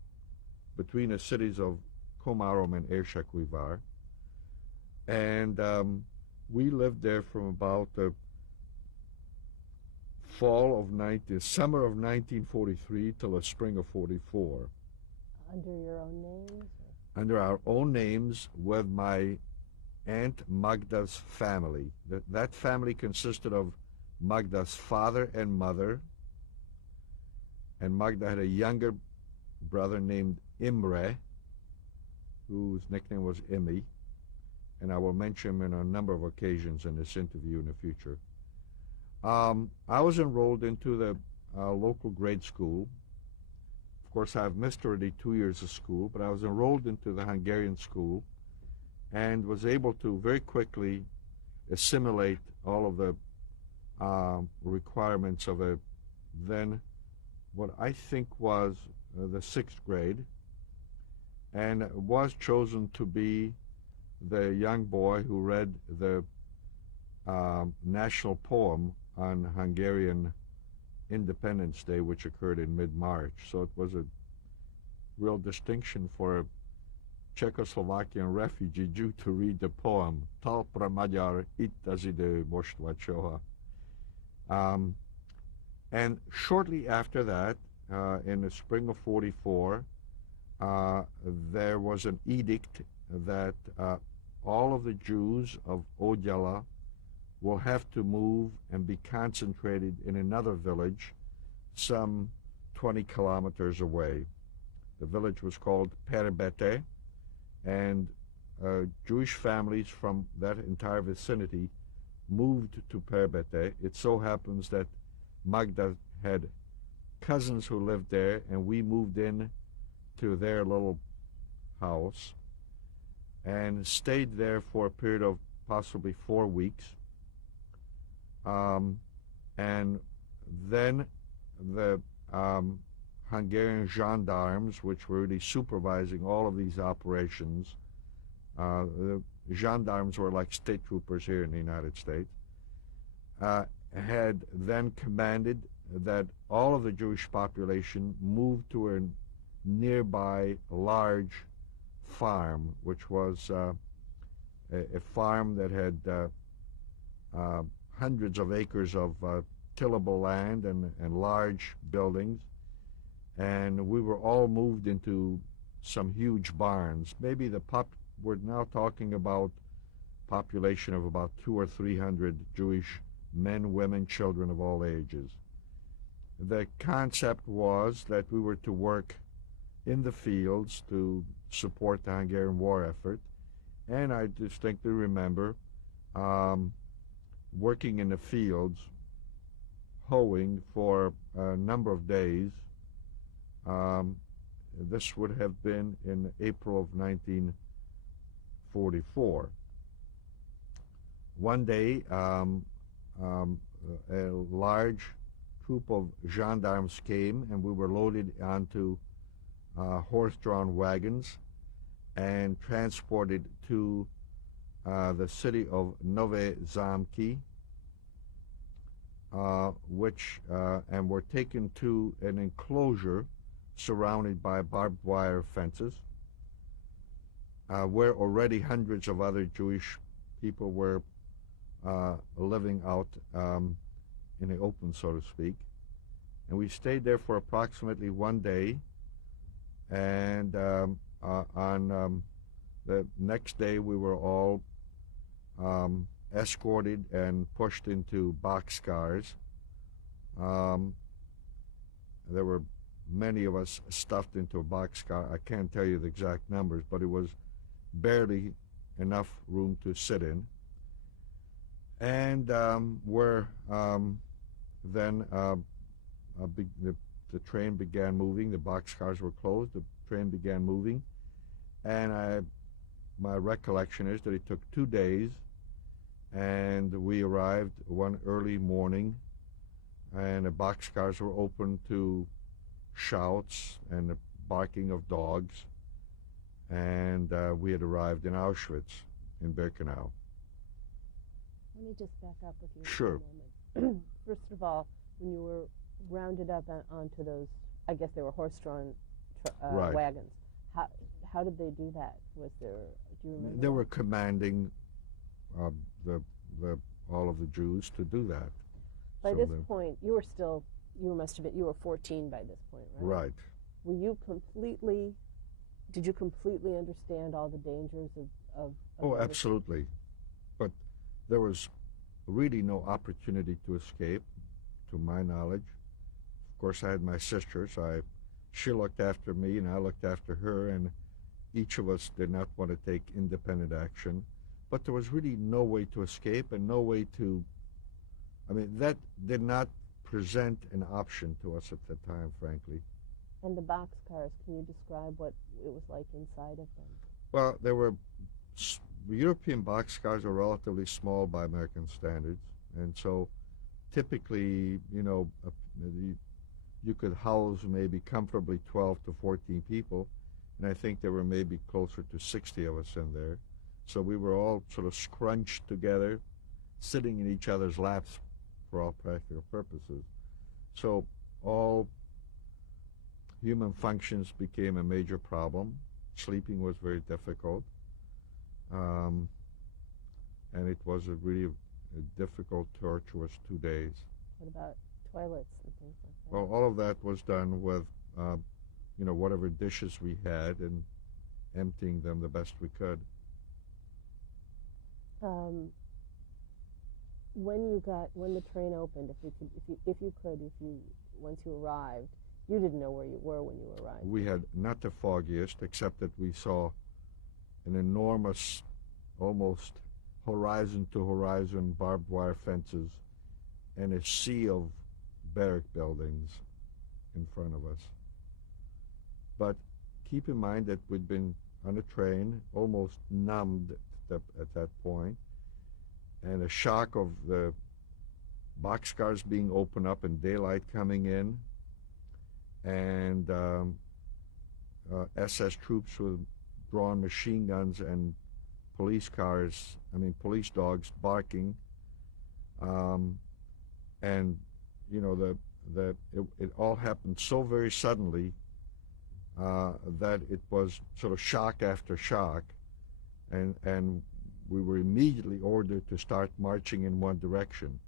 between the cities of Komárom and Érsekújvár. And we lived there from about the summer of 1943 till the spring of 44. Under your own names? Under our own names, with my Aunt Magda's family. That family consisted of Magda's father and mother, and Magda had a younger brother named Imre, whose nickname was Imi, and I will mention him on a number of occasions in this interview in the future. I was enrolled into the local grade school. Of course, I've missed already 2 years of school, but I was enrolled into the Hungarian school and was able to very quickly assimilate all of the requirements of then what I think was the 6th grade, and was chosen to be the young boy who read the national poem on Hungarian Independence Day, which occurred in mid-March. So it was a real distinction for a Czechoslovakian refugee Jew to read the poem, Talpra Magyar, itt az idő, most vagy soha. And shortly after that, in the spring of 44, there was an edict that all of the Jews of Ogyala will have to move and be concentrated in another village some 20 kilometers away. The village was called Perbete, and Jewish families from that entire vicinity moved to Perbete. It so happens that Magda had cousins who lived there, and we moved in to their little house and stayed there for a period of possibly 4 weeks. And then the Hungarian gendarmes, which were really supervising all of these operations, the gendarmes were like state troopers here in the United States, had then commanded that all of the Jewish population moved to a nearby large farm, which was a farm that had hundreds of acres of tillable land and large buildings, and we were all moved into some huge barns. Maybe we're now talking about population of about 200 or 300 Jewish men, women, children of all ages. The concept was that we were to work in the fields to support the Hungarian war effort, and I distinctly remember working in the fields, hoeing for a number of days. This would have been in April of 1944. One day, a large troop of gendarmes came, and we were loaded onto horse-drawn wagons and transported to the city of Nové Zámky, and were taken to an enclosure surrounded by barbed wire fences, where already hundreds of other Jewish people were living out in the open, so to speak. And we stayed there for approximately one day, and on the next day we were all escorted and pushed into boxcars. There were many of us stuffed into a boxcar. I can't tell you the exact numbers, but it was barely enough room to sit in. And then the train began moving. The boxcars were closed. The train began moving, and my recollection is that it took 2 days, and we arrived one early morning, and the boxcars were open to shouts and the barking of dogs, and we had arrived in Auschwitz in Birkenau. Let me just back up with you Sure. for a moment. First of all, when you were rounded up onto those, I guess they were horse-drawn Right. wagons, how did they do that? Was there, do you remember? They were commanding all of the Jews to do that. By So this point, you were 14 by this point, right? Right. Did you completely understand all the dangers of Oh, absolutely. But there was really no opportunity to escape, to my knowledge. Of course, I had my sister, so she looked after me and I looked after her, and each of us did not want to take independent action. But there was really no way to escape and no way to, that did not present an option to us at the time, frankly. And the boxcars, can you describe what it was like inside of them? Well, European boxcars are relatively small by American standards, and so typically, you could house maybe comfortably 12 to 14 people, and I think there were maybe closer to 60 of us in there. So we were all sort of scrunched together, sitting in each other's laps for all practical purposes. So all human functions became a major problem. Sleeping was very difficult. And it was really a difficult, torturous 2 days. What about toilets and things like that? Well, all of that was done with, whatever dishes we had and emptying them the best we could. When the train opened, once you arrived, you didn't know where you were when you arrived. We had not the foggiest, except that we saw an enormous, almost horizon-to-horizon barbed wire fences and a sea of barrack buildings in front of us. But keep in mind that we'd been on a train, almost numbed at that point, and the shock of the boxcars being opened up and daylight coming in, and SS troops with drawn machine guns and police dogs barking, and it all happened so very suddenly that it was sort of shock after shock, and we were immediately ordered to start marching in one direction.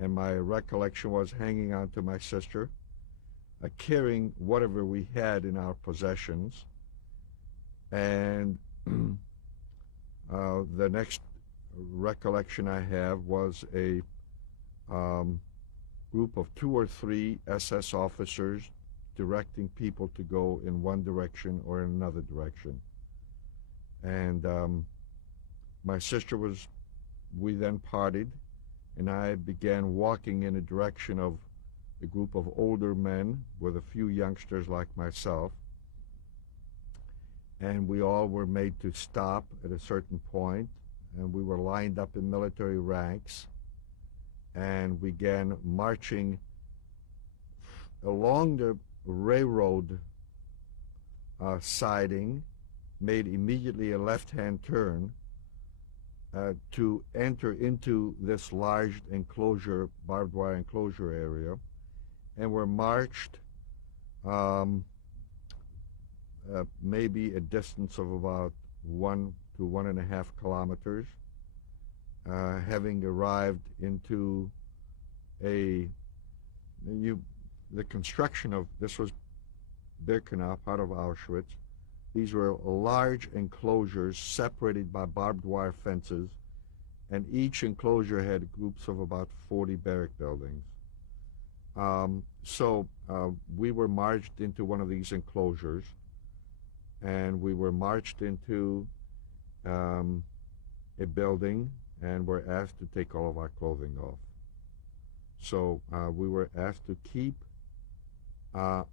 and my recollection was hanging on to my sister, carrying whatever we had in our possessions. And the next recollection I have was a group of 2 or 3 SS officers directing people to go in one direction or in another direction. And my sister we then parted, and I began walking in a direction of a group of older men with a few youngsters like myself. And we all were made to stop at a certain point, and we were lined up in military ranks, and began marching along the railroad siding, made immediately a left-hand turn to enter into this large enclosure, barbed wire enclosure area, and were marched maybe a distance of about 1 to 1.5 kilometers, having arrived into the construction of, this was Birkenau, part of Auschwitz. These were large enclosures separated by barbed wire fences, and each enclosure had groups of about 40 barrack buildings. So we were marched into one of these enclosures, and we were marched into a building and were asked to take all of our clothing off. So we were asked to keep our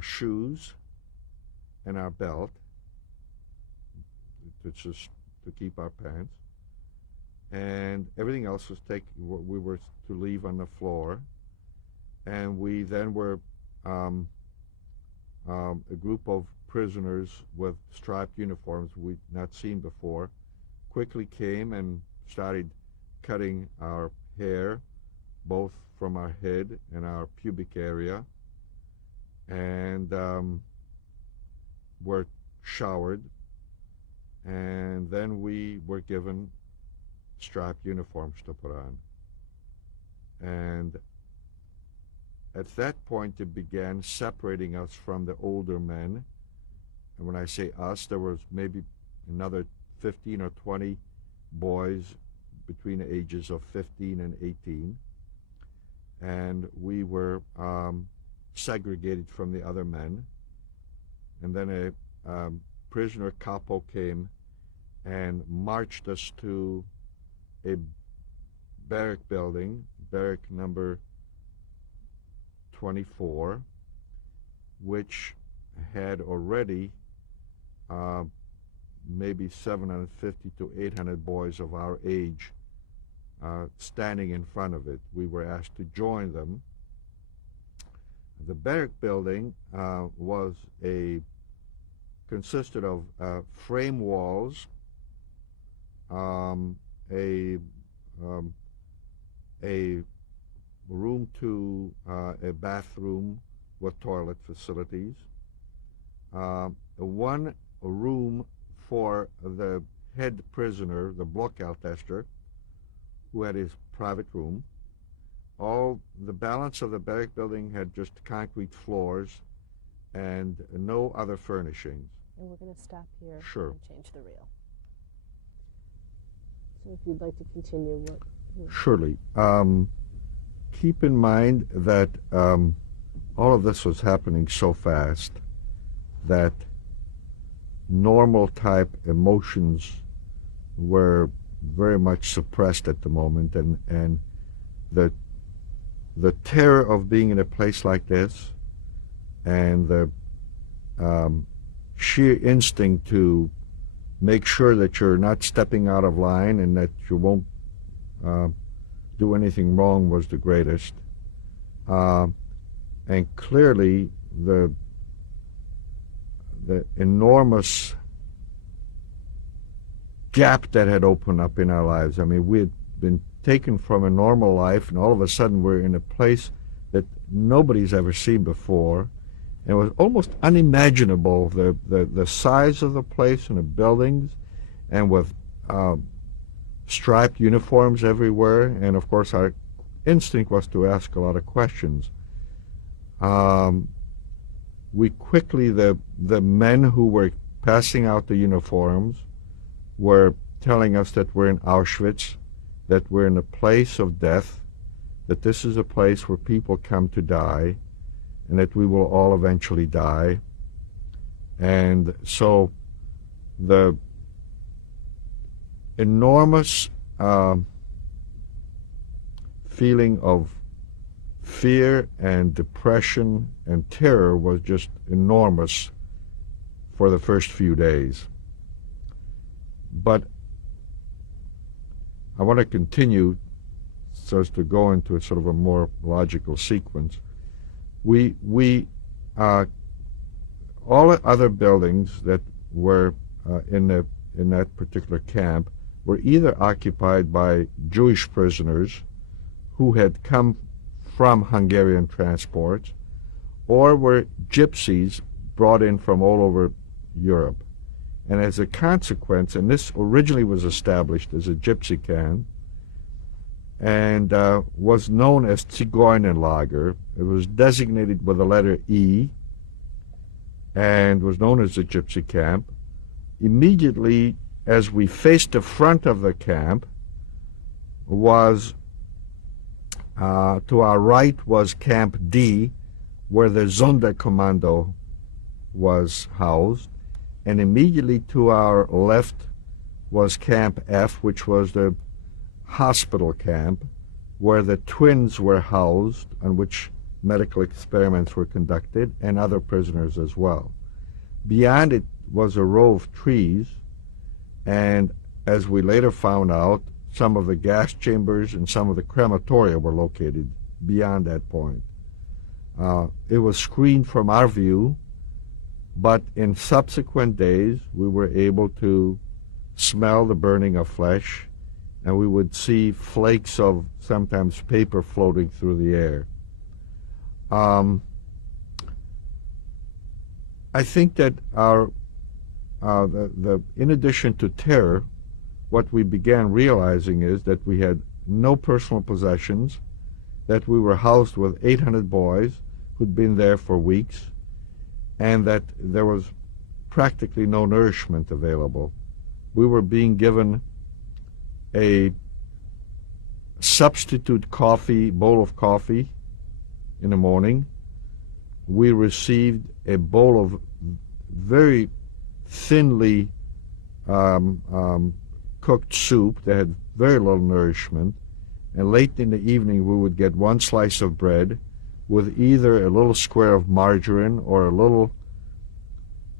shoes and our belt, to keep our pants, and everything else was we were to leave on the floor. And we then were a group of prisoners with striped uniforms we'd not seen before quickly came and started cutting our hair, both from our head and our pubic area, and were showered, and then we were given striped uniforms to put on. And at that point, it began separating us from the older men. And when I say us, there was maybe another 15 or 20 boys between the ages of 15 and 18. And we were segregated from the other men. And then a prisoner capo came and marched us to a barrack building, barrack number 24, which had already maybe 750 to 800 boys of our age standing in front of it. We were asked to join them. The barrack building consisted of frame walls, a room to a bathroom with toilet facilities, one room for the head prisoner, the Blockauttester, who had his private room. All the balance of the barrack building had just concrete floors and no other furnishings. And we're going to stop here Sure. and change the reel. So if you'd like to continue. Surely. Keep in mind that all of this was happening so fast that normal type emotions were very much suppressed at the moment, and the terror of being in a place like this and the sheer instinct to make sure that you're not stepping out of line and that you won't do anything wrong was the greatest. And clearly the enormous gap that had opened up in our lives. I mean, we had been taken from a normal life, and all of a sudden we're in a place that nobody's ever seen before. And it was almost unimaginable, the size of the place and the buildings, and with striped uniforms everywhere. And of course our instinct was to ask a lot of questions. We quickly, the men who were passing out the uniforms were telling us that we're in Auschwitz, that we're in a place of death, that this is a place where people come to die, and that we will all eventually die. And so the enormous feeling of fear and depression and terror was just enormous for the first few days. But I want to continue so as to go into a sort of a more logical sequence. All the other buildings that were in that particular camp were either occupied by Jewish prisoners who had come from Hungarian transports, or were gypsies brought in from all over Europe. And as a consequence, and this originally was established as a gypsy camp, and was known as Zigeunerlager. It was designated with the letter E, and was known as a gypsy camp. Immediately as we faced the front of the camp was to our right was Camp D, where the Sonderkommando was housed, and immediately to our left was Camp F, which was the hospital camp, where the twins were housed, on which medical experiments were conducted, and other prisoners as well. Beyond it was a row of trees, and as we later found out, some of the gas chambers and some of the crematoria were located beyond that point. It was screened from our view, but in subsequent days we were able to smell the burning of flesh, and we would see flakes of sometimes paper floating through the air. I think that in addition to terror, what we began realizing is that we had no personal possessions, that we were housed with 800 boys who'd been there for weeks, and that there was practically no nourishment available. We were being given a substitute bowl of coffee in the morning. We received a bowl of very thinly cooked soup that had very little nourishment, and late in the evening we would get one slice of bread with either a little square of margarine or a little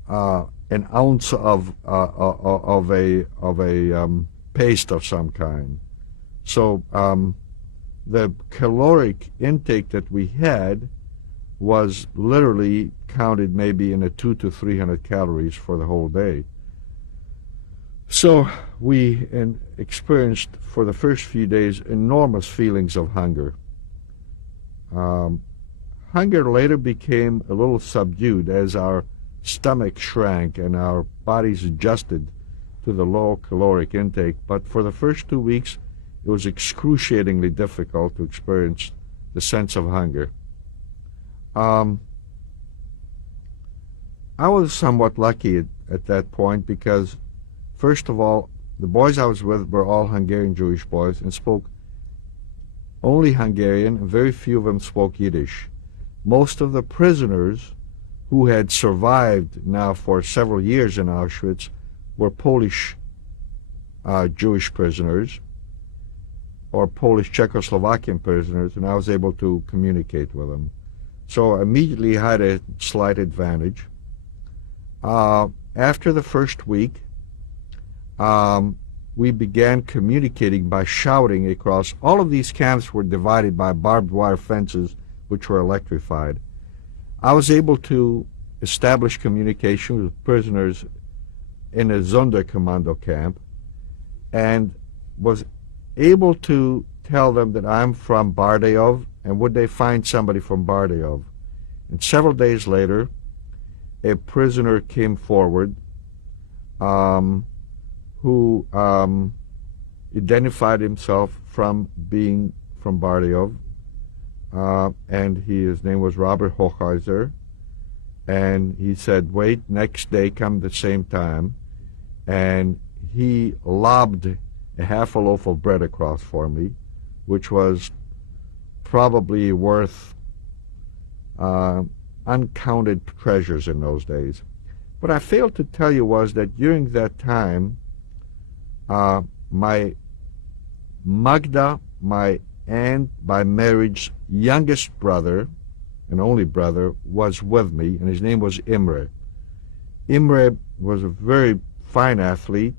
an ounce of a paste of some kind. So the caloric intake that we had was literally counted maybe in a 200 to 300 calories for the whole day. So we experienced for the first few days enormous feelings of hunger. Hunger later became a little subdued as our stomach shrank and our bodies adjusted to the low caloric intake, but for the first 2 weeks it was excruciatingly difficult to experience the sense of hunger. I was somewhat lucky at that point because, first of all, the boys I was with were all Hungarian Jewish boys and spoke only Hungarian, and very few of them spoke Yiddish. Most of the prisoners who had survived now for several years in Auschwitz were Polish Jewish prisoners or Polish Czechoslovakian prisoners, and I was able to communicate with them. So immediately I had a slight advantage. After the first week, we began communicating by shouting across. All of these camps were divided by barbed wire fences which were electrified. I was able to establish communication with prisoners in a Sonderkommando camp and was able to tell them that I'm from Bardejov and would they find somebody from Bardejov. And several days later, a prisoner came forward who identified himself from being from Bardejov, and his name was Robert Hochheiser, and he said, wait, next day come the same time, and he lobbed a half a loaf of bread across for me, which was probably worth uncounted treasures in those days. What I failed to tell you was that during that time, my Magda, my aunt by marriage youngest brother and only brother, was with me, and his name was Imre. Imre was a very fine athlete,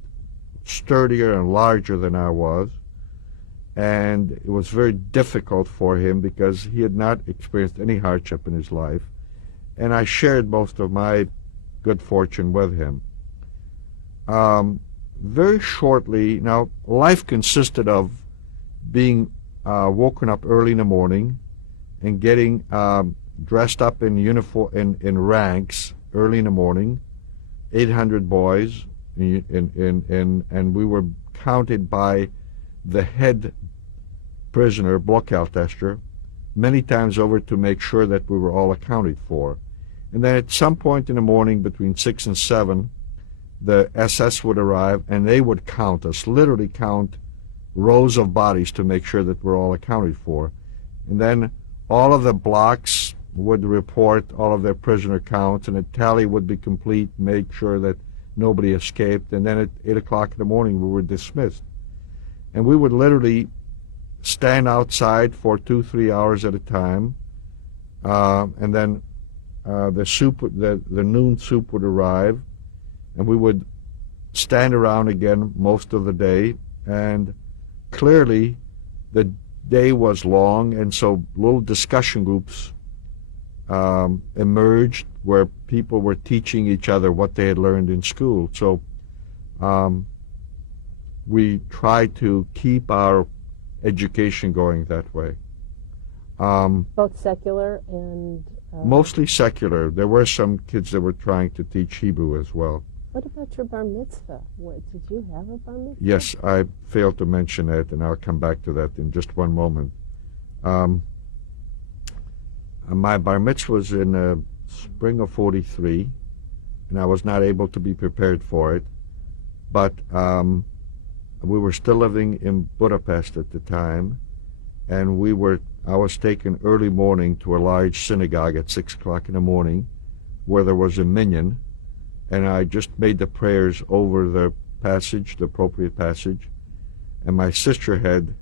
sturdier and larger than I was, and it was very difficult for him because he had not experienced any hardship in his life, and I shared most of my good fortune with him. Very shortly, now life consisted of being woken up early in the morning and getting dressed up in uniform in ranks early in the morning, 800 boys, and we were counted by the head prisoner, Blockhaltester, many times over to make sure that we were all accounted for. And then at some point in the morning, between 6 and 7, the SS would arrive, and they would count us, literally count rows of bodies to make sure that we're all accounted for. And then all of the blocks would report all of their prisoner counts, and a tally would be complete, make sure that nobody escaped. And then at 8 o'clock in the morning, we were dismissed. And we would literally stand outside for 2-3 hours at a time, and then the noon soup would arrive, and we would stand around again most of the day. And clearly the day was long, and so little discussion groups emerged where people were teaching each other what they had learned in school. So we tried to keep our education going that way. Both secular and... Mostly secular. There were some kids that were trying to teach Hebrew as well. What about your bar mitzvah? Did you have a bar mitzvah? Yes, I failed to mention that, and I'll come back to that in just one moment. My bar mitzvah was in the spring of 43, and I was not able to be prepared for it. But we were still living in Budapest at the time, and I was taken early morning to a large synagogue at 6 o'clock in the morning, where there was a minyan, and I just made the prayers over the passage, the appropriate passage, and my sister had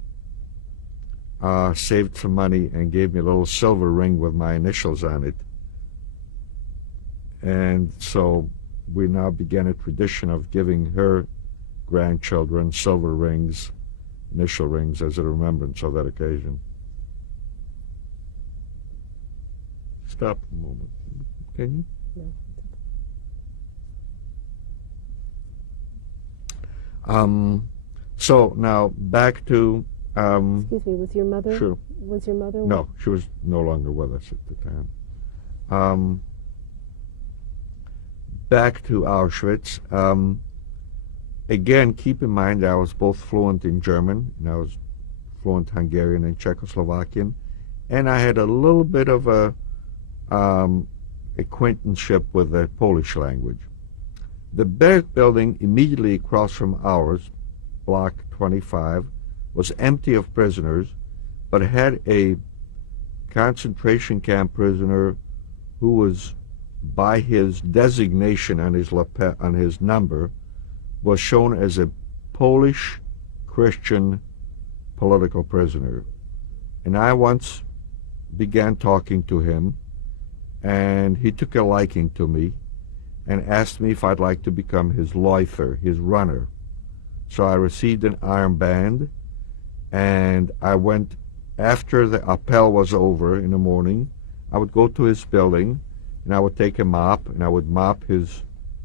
saved some money and gave me a little silver ring with my initials on it. And so we now began a tradition of giving her grandchildren silver rings, initial rings, as a remembrance of that occasion. Stop a moment. Can you? No. So now back to... Excuse me, was your mother? Sure. Was your mother? No, she was no longer with us at the time. Back to Auschwitz. Again, keep in mind I was both fluent in German, and I was fluent Hungarian and Czechoslovakian, and I had a little bit of a acquaintanceship with the Polish language. The Berg building immediately across from ours, block 25, was empty of prisoners, but had a concentration camp prisoner who was, by his designation on his number, was shown as a Polish Christian political prisoner. And I once began talking to him, and he took a liking to me and asked me if I'd like to become his Läufer, his runner. So I received an armband, and I went, after the appel was over in the morning, I would go to his building, and I would take a mop, and I would mop the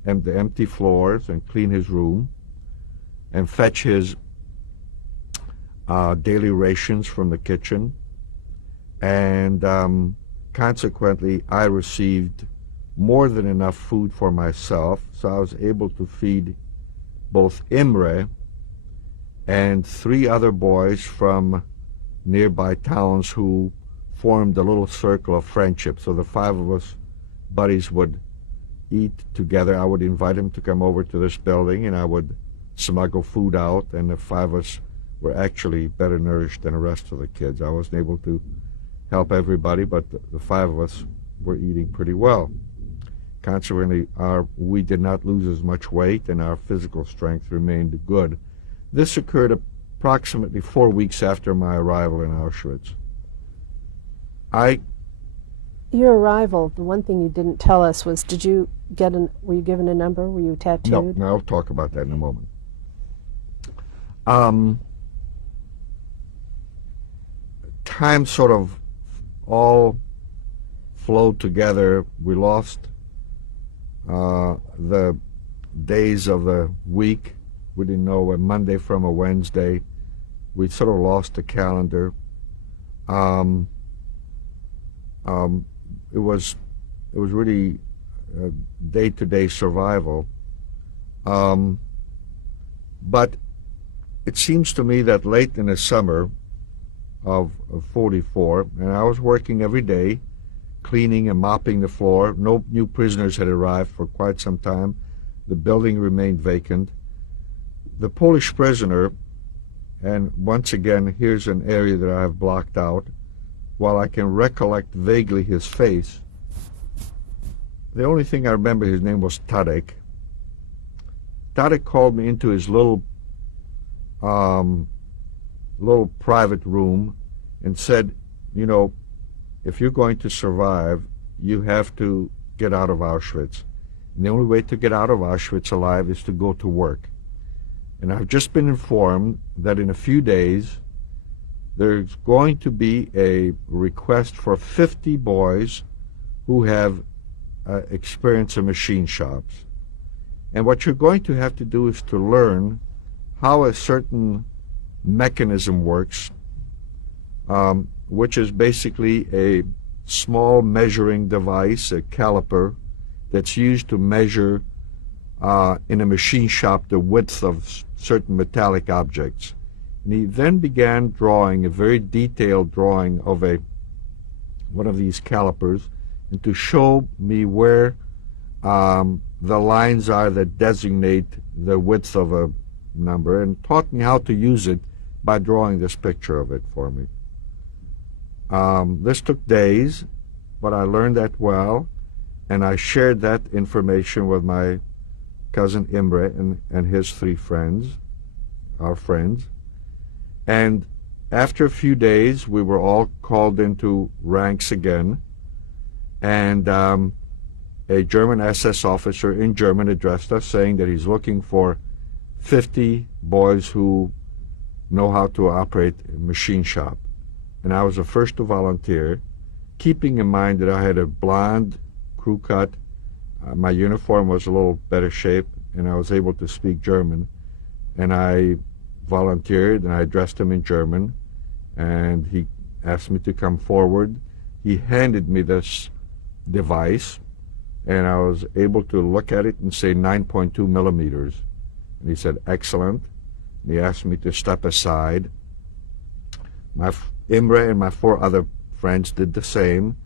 empty floors and clean his room and fetch his daily rations from the kitchen. And consequently, I received more than enough food for myself, so I was able to feed both Imre and 3 other boys from nearby towns who formed a little circle of friendship. So the five of us buddies would eat together. I would invite them to come over to this building, and I would smuggle food out, and the five of us were actually better nourished than the rest of the kids. I wasn't able to help everybody, but the five of us were eating pretty well. Consequently, we did not lose as much weight, and our physical strength remained good. This occurred approximately 4 weeks after my arrival in Auschwitz. Your arrival, the one thing you didn't tell us was, were you given a number? Were you tattooed? No, I'll talk about that in a moment. Time sort of all flowed together. We lost the days of the week. We didn't know a Monday from a Wednesday. We sort of lost the calendar. It was really day-to-day survival. But it seems to me that late in the summer of 44, and I was working every day, cleaning and mopping the floor. No new prisoners had arrived for quite some time. The building remained vacant. The Polish prisoner, and once again, here's an area that I have blocked out, while I can recollect vaguely his face, the only thing I remember, his name was Tadek. Tadek called me into his little private room and said, you know, if you're going to survive, you have to get out of Auschwitz. And the only way to get out of Auschwitz alive is to go to work. And I've just been informed that in a few days, there's going to be a request for 50 boys who have experience in machine shops. And what you're going to have to do is to learn how a certain mechanism works, which is basically a small measuring device, a caliper, that's used to measure in a machine shop the width of certain metallic objects. And he then began drawing a very detailed drawing of one of these calipers, and to show me where the lines are that designate the width of a number, and taught me how to use it by drawing this picture of it for me. This took days, but I learned that well, and I shared that information with my cousin Imre and his three friends, our friends. And after a few days, we were all called into ranks again, and a German SS officer in German addressed us saying that he's looking for 50 boys who know how to operate a machine shop. And I was the first to volunteer, keeping in mind that I had a blonde crew cut, my uniform was a little better shape, and I was able to speak German. And I volunteered, and I addressed him in German, and he asked me to come forward. He handed me this device, and I was able to look at it and say 9.2 millimeters. And he said, excellent. And he asked me to step aside. Imre and my 4 other friends did the same.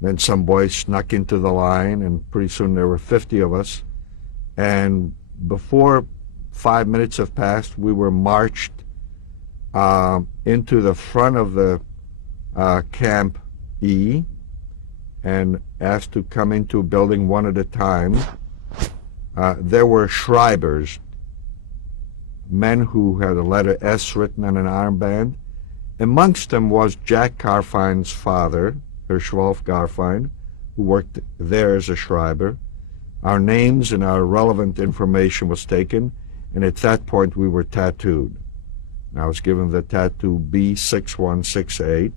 Then some boys snuck into the line, and pretty soon there were 50 of us. And before 5 minutes have passed, we were marched into the front of the Camp E and asked to come into building one at a time. There were Schreibers, men who had a letter S written on an armband. Amongst them was Jack Garfine's father, Hirschwolf Garfine, who worked there as a Schreiber. Our names and our relevant information was taken, and at that point we were tattooed. I was given the tattoo B6168,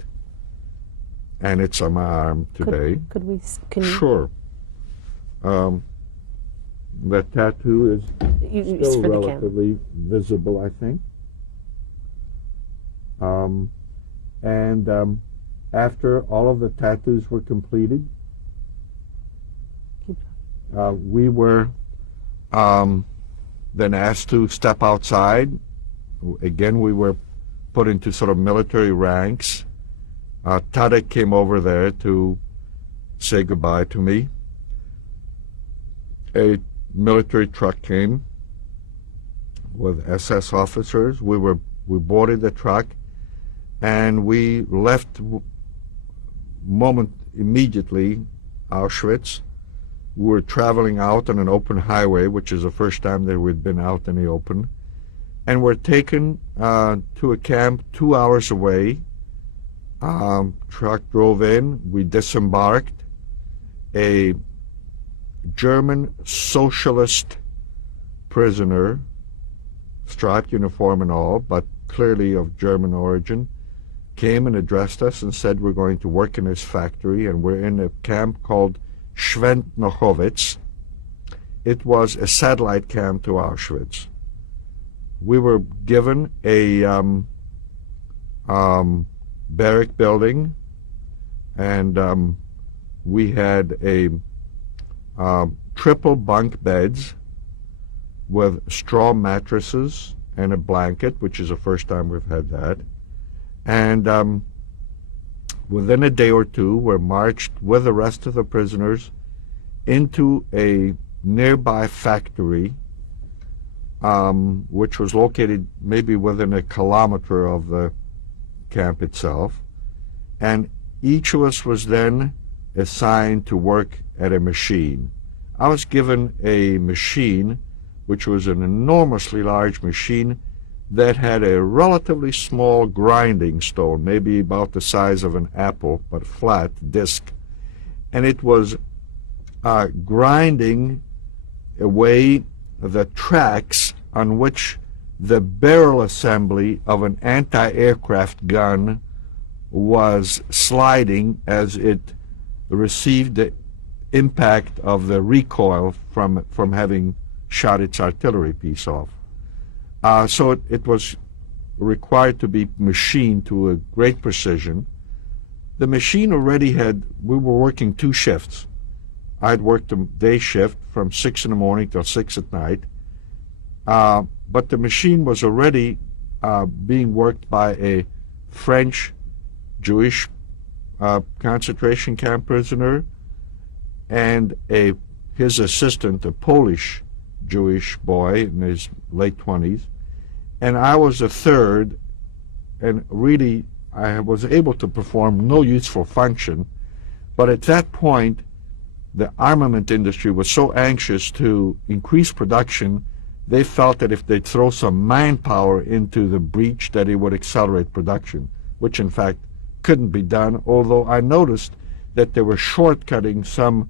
and it's on my arm today. Can you? Sure. The tattoo is still relatively visible, I think. After all of the tattoos were completed, we were then asked to step outside. Again, we were put into sort of military ranks. Tadek came over there to say goodbye to me. A military truck came with SS officers. We boarded the truck, and we left immediately Auschwitz. We were traveling out on an open highway, which is the first time that we'd been out in the open, and were taken to a camp 2 hours away. Truck drove in. We disembarked. A German socialist prisoner, striped uniform and all, but clearly of German origin, came and addressed us and said we're going to work in his factory, and we're in a camp called Schwentnochowitz. It was a satellite camp to Auschwitz. We were given a barrack building, and we had a triple bunk beds with straw mattresses and a blanket, which is the first time we've had that. And within a day or two, we're marched with the rest of the prisoners into a nearby factory, which was located maybe within 1 kilometer of the camp itself. And each of us was then assigned to work at a machine. I was given a machine, which was an enormously large machine that had a relatively small grinding stone, maybe about the size of an apple, but flat disc. And it was grinding away the tracks on which the barrel assembly of an anti-aircraft gun was sliding as it received the impact of the recoil from having shot its artillery piece off. So it was required to be machined to a great precision. The machine already we were working 2 shifts. I'd worked a day shift from 6 in the morning till 6 at night. But the machine was already being worked by a French Jewish concentration camp prisoner and his assistant, a Polish Jewish boy in his late 20s. And I was a third, and really I was able to perform no useful function. But at that point, the armament industry was so anxious to increase production, they felt that if they'd throw some manpower into the breach, that it would accelerate production, which in fact couldn't be done, although I noticed that they were shortcutting some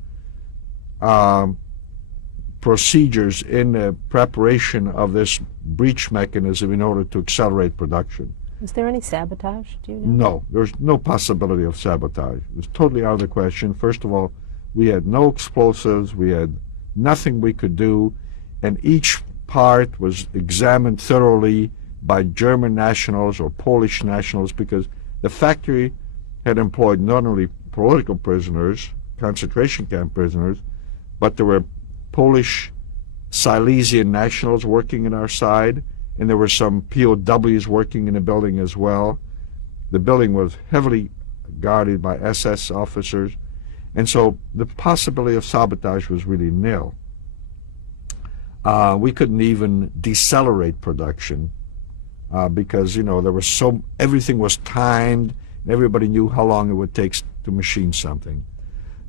procedures in the preparation of this breach mechanism in order to accelerate production. Was there any sabotage, do you know? No, there's no possibility of sabotage. It was totally out of the question. First of all, we had no explosives, we had nothing we could do, and each part was examined thoroughly by German nationals or Polish nationals, because the factory had employed not only political prisoners, concentration camp prisoners, but there were Polish Silesian nationals working in our side, and there were some POWs working in the building as well. The building was heavily guarded by SS officers, and so the possibility of sabotage was really nil. We couldn't even decelerate production because, there was everything was timed, and everybody knew how long it would take to machine something.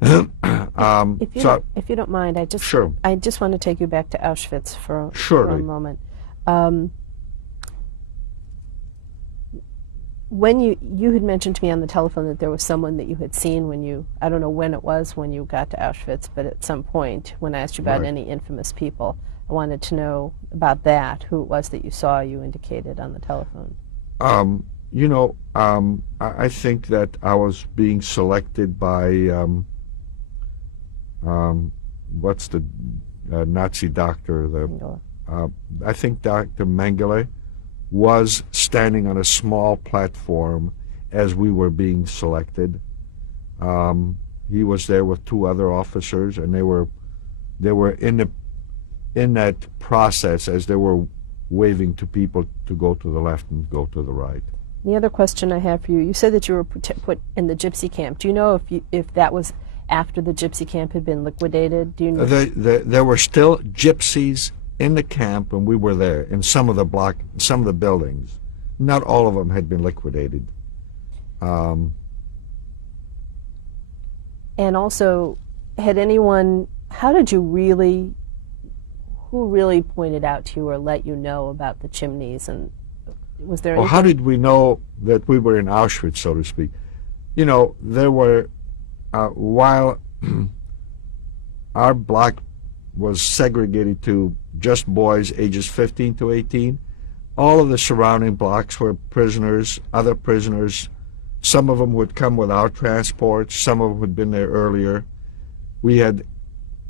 If you don't mind, I just want to take you back to Auschwitz for a moment. When you had mentioned to me on the telephone that there was someone that you had seen when I don't know when it was when you got to Auschwitz, but at some point when I asked you about any infamous people, I wanted to know about that, who it was that you saw, you indicated on the telephone. I think that I was being selected by what's the Nazi doctor? I think Dr. Mengele was standing on a small platform as we were being selected. He was there with 2 other officers, and they were in that process as they were waving to people to go to the left and go to the right. The other question I have for you, you said that you were put in the gypsy camp. Do you know if that was after the gypsy camp had been liquidated? Do you know? There were still gypsies in the camp when we were there, in some of the buildings. Not all of them had been liquidated. And also, who really pointed out to you or let you know about the chimneys? And was there Well, how did we know that we were in Auschwitz, so to speak? You know, there were, while our block was segregated to just boys ages 15 to 18, all of the surrounding blocks were prisoners, other prisoners. Some of them would come without transports. Some of them had been there earlier. We had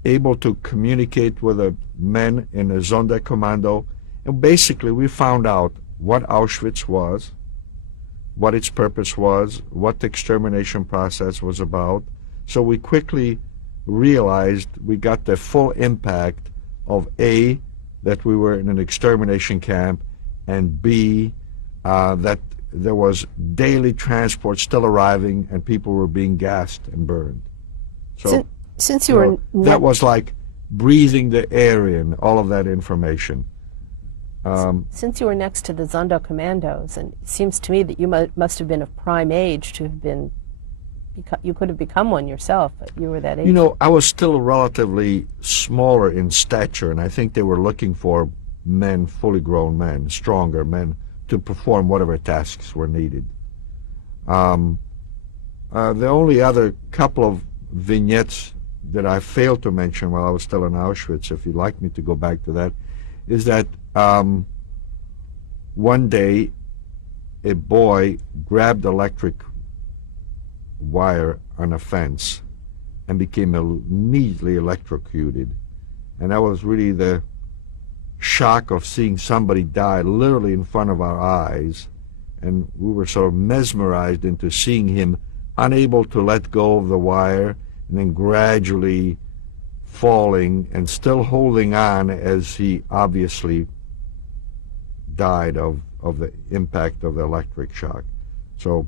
able to communicate with the men in the Sonderkommando, and basically we found out what Auschwitz was, what its purpose was, what the extermination process was about. So we quickly realized we got the full impact of A, that we were in an extermination camp, and B, that there was daily transport still arriving and people were being gassed and burned. So since you were that was like breathing the air in, all of that information. Since you were next to the Sonderkommandos, and it seems to me that you must have been of prime age to have been, you could have become one yourself, but you were that age. You know, I was still relatively smaller in stature, and I think they were looking for men, fully grown men, stronger men, to perform whatever tasks were needed. The only other couple of vignettes that I failed to mention while I was still in Auschwitz, if you'd like me to go back to that, is that one day a boy grabbed electric wire on a fence and became immediately electrocuted. And that was really the shock of seeing somebody die literally in front of our eyes. And we were sort of mesmerized into seeing him unable to let go of the wire and then gradually falling and still holding on as he obviously died of the impact of the electric shock. So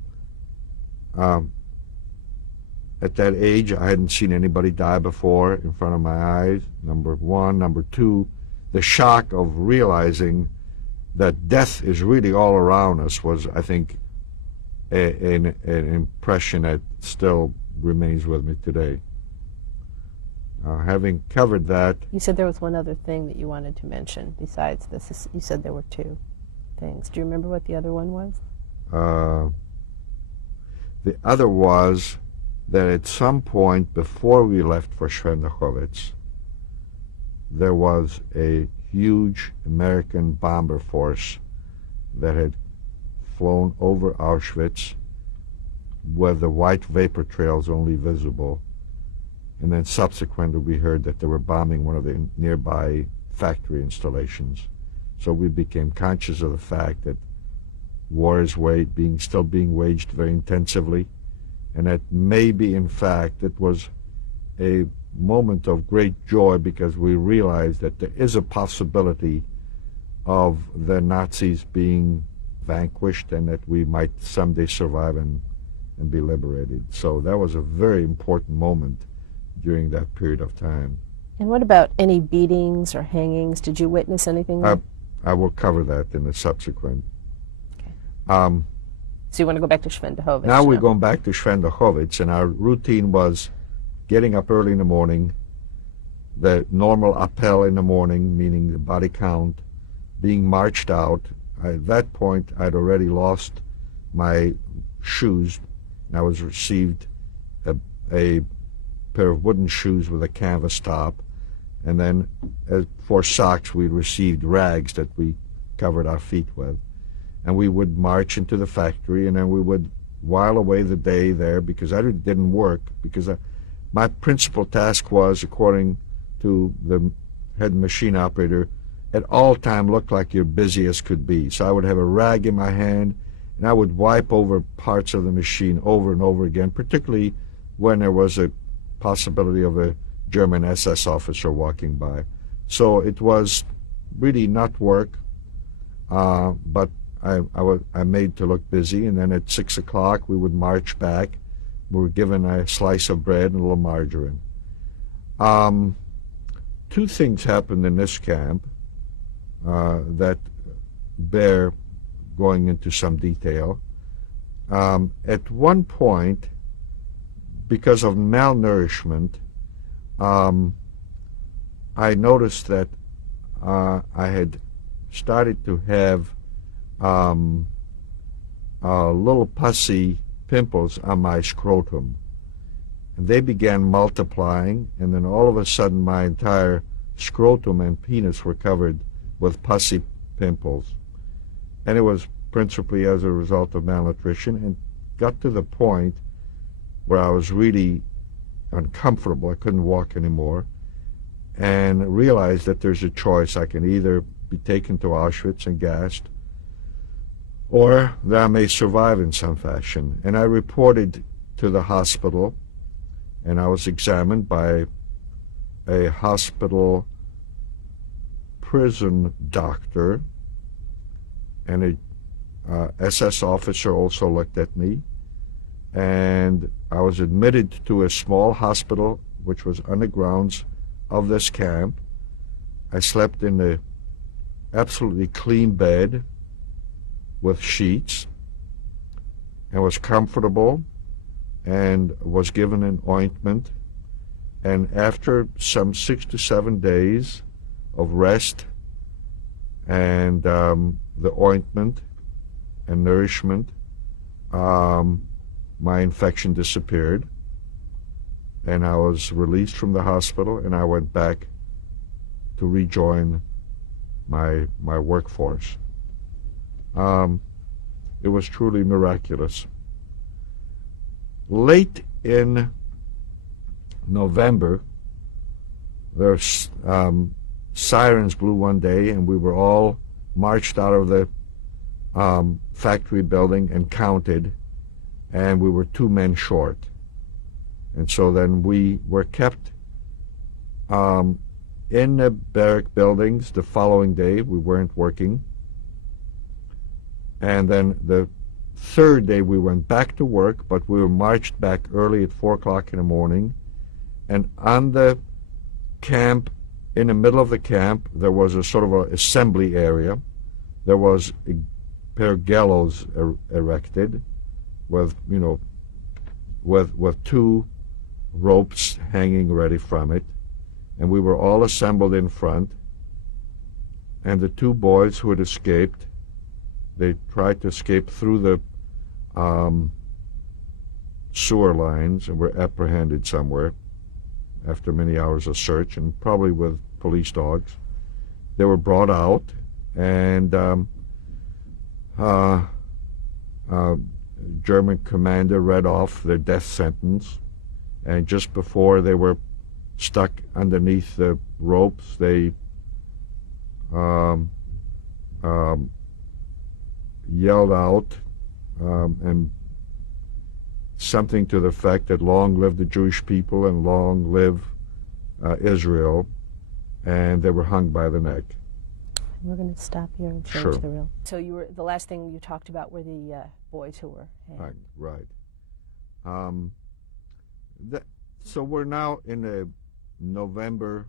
at that age, I hadn't seen anybody die before in front of my eyes, number one. Number two, the shock of realizing that death is really all around us was, I think, an impression that still remains with me today. Having covered that... You said there was one other thing that you wanted to mention besides this. You said there were two things. Do you remember what the other one was? The other was that at some point before we left for Schwendachowitz, there was a huge American bomber force that had flown over Auschwitz with the white vapor trails only visible. And then subsequently we heard that they were bombing one of the nearby factory installations. So we became conscious of the fact that war is still being waged very intensively, and that maybe, in fact, it was a moment of great joy because we realized that there is a possibility of the Nazis being vanquished and that we might someday survive and be liberated. So that was a very important moment during that period of time. And what about any beatings or hangings? Did you witness anything? I will cover that in the subsequent. Okay. So you want to go back to Schwendachowitz? Now we're going back to Schwendachowitz, and our routine was getting up early in the morning, the normal appel in the morning, meaning the body count, being marched out. At that point, I'd already lost my shoes, and I was received a pair of wooden shoes with a canvas top, and then for socks we received rags that we covered our feet with. And we would march into the factory, and then we would while away the day there because I didn't work, because my principal task was, according to the head machine operator, at all time look like you're busy as could be. So I would have a rag in my hand, and I would wipe over parts of the machine over and over again, particularly when there was a possibility of a German SS officer walking by. So it was really not work, but I made to look busy, and then at 6 o'clock we would march back. We were given a slice of bread and a little margarine. Two things happened in this camp that bear going into some detail. At one point, because of malnourishment, I noticed that I had started to have little pussy pimples on my scrotum. And they began multiplying, and then all of a sudden my entire scrotum and penis were covered with pussy pimples. And it was principally as a result of malnutrition, and got to the point where I was really uncomfortable. I couldn't walk anymore, and realized that there's a choice. I can either be taken to Auschwitz and gassed, or that I may survive in some fashion. And I reported to the hospital, and I was examined by a hospital prison doctor, and a SS officer also looked at me, and I was admitted to a small hospital which was on the grounds of this camp. I slept in a absolutely clean bed with sheets, and was comfortable, and was given an ointment. And after some 6 to 7 days of rest and the ointment and nourishment, my infection disappeared, and I was released from the hospital, and I went back to rejoin my workforce. It was truly miraculous. Late in November, there's sirens blew one day, and we were all marched out of the factory building and counted, and we were 2 men short. And so then we were kept in the barrack buildings the following day. We weren't working. And then the third day we went back to work, but we were marched back early at 4 o'clock in the morning. And on the camp, in the middle of the camp, there was a sort of an assembly area. There was a pair of gallows erected with, with 2 ropes hanging ready from it. And we were all assembled in front. And the 2 boys who had escaped, they tried to escape through the sewer lines and were apprehended somewhere after many hours of search, and probably with police dogs. They were brought out, and German commander read off their death sentence, and just before they were stuck underneath the ropes, they yelled out and something to the effect that long live the Jewish people and long live Israel, and they were hung by the neck. We're going to stop here and change Sure. the reel. So the last thing you talked about were the boys who were hanged. Right. So we're now in the November,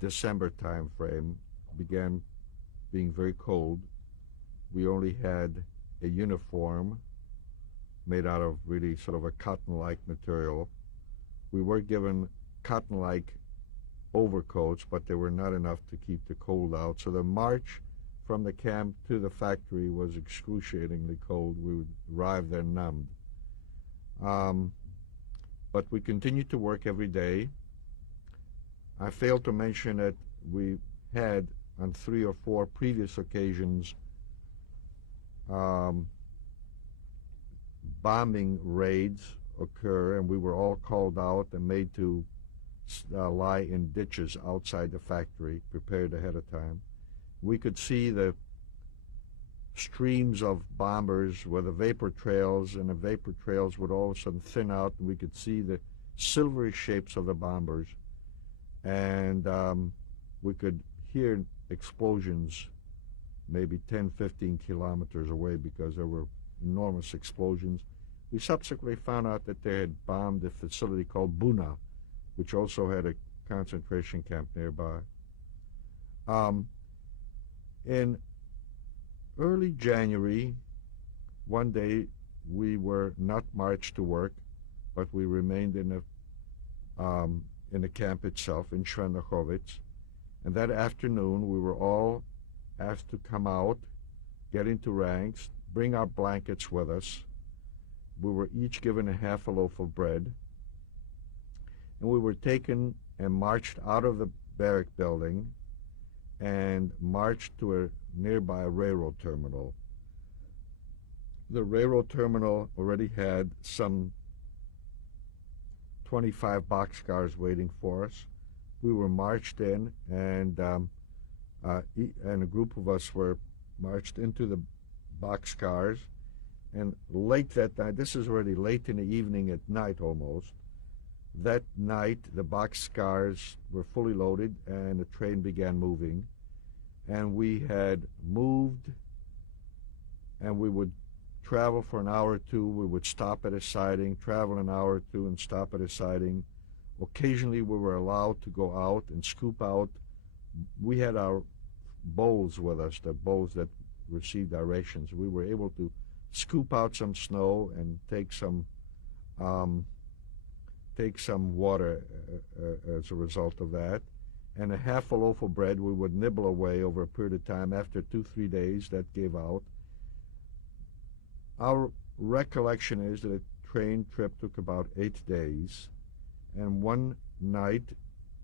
December time frame. Began being very cold. We only had a uniform made out of really sort of a cotton-like material. We were given cotton-like overcoats, but they were not enough to keep the cold out. So the march from the camp to the factory was excruciatingly cold. We would arrive there numbed. But we continued to work every day. I failed to mention that we had, on 3 or 4 previous occasions, bombing raids occur, and we were all called out and made to lie in ditches outside the factory, prepared ahead of time. We could see the streams of bombers with the vapor trails, and the vapor trails would all of a sudden thin out, and we could see the silvery shapes of the bombers, and we could hear explosions maybe 10, 15 kilometers away because there were enormous explosions. We subsequently found out that they had bombed a facility called Buna, which also had a concentration camp nearby. In early January, one day we were not marched to work, but we remained in the camp itself in Schwendachowitz. And that afternoon, we were all asked to come out, get into ranks, bring our blankets with us. We were each given a half a loaf of bread. And we were taken and marched out of the barrack building and marched to a nearby railroad terminal. The railroad terminal already had some 25 boxcars waiting for us. We were marched in, and a group of us were marched into the boxcars. And late that night, this is already late in the evening at night almost, that night the boxcars were fully loaded and the train began moving. And we had moved, and we would travel for an hour or two. We would stop at a siding, travel an hour or two, and stop at a siding. Occasionally we were allowed to go out and scoop out. We had our bowls with us, the bowls that received our rations. We were able to scoop out some snow and take some water as a result of that. And a half a loaf of bread we would nibble away over a period of time. After 2-3 days, that gave out. Our recollection is that a train trip took about 8 days. And one night,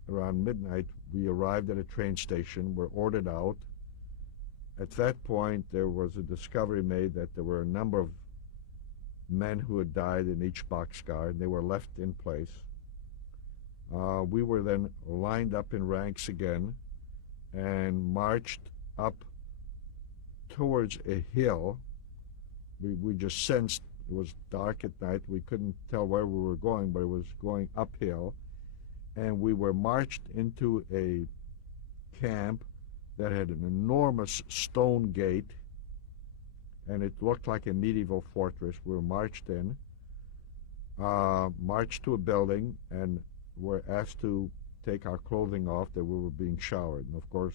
around midnight, we arrived at a train station, were ordered out. At that point, there was a discovery made that there were a number of men who had died in each boxcar, and they were left in place. We were then lined up in ranks again and marched up towards a hill. We just sensed it was dark at night. We couldn't tell where we were going, but it was going uphill. And we were marched into a camp that had an enormous stone gate, and it looked like a medieval fortress. We were marched in, marched to a building, and were asked to take our clothing off, that we were being showered. And of course,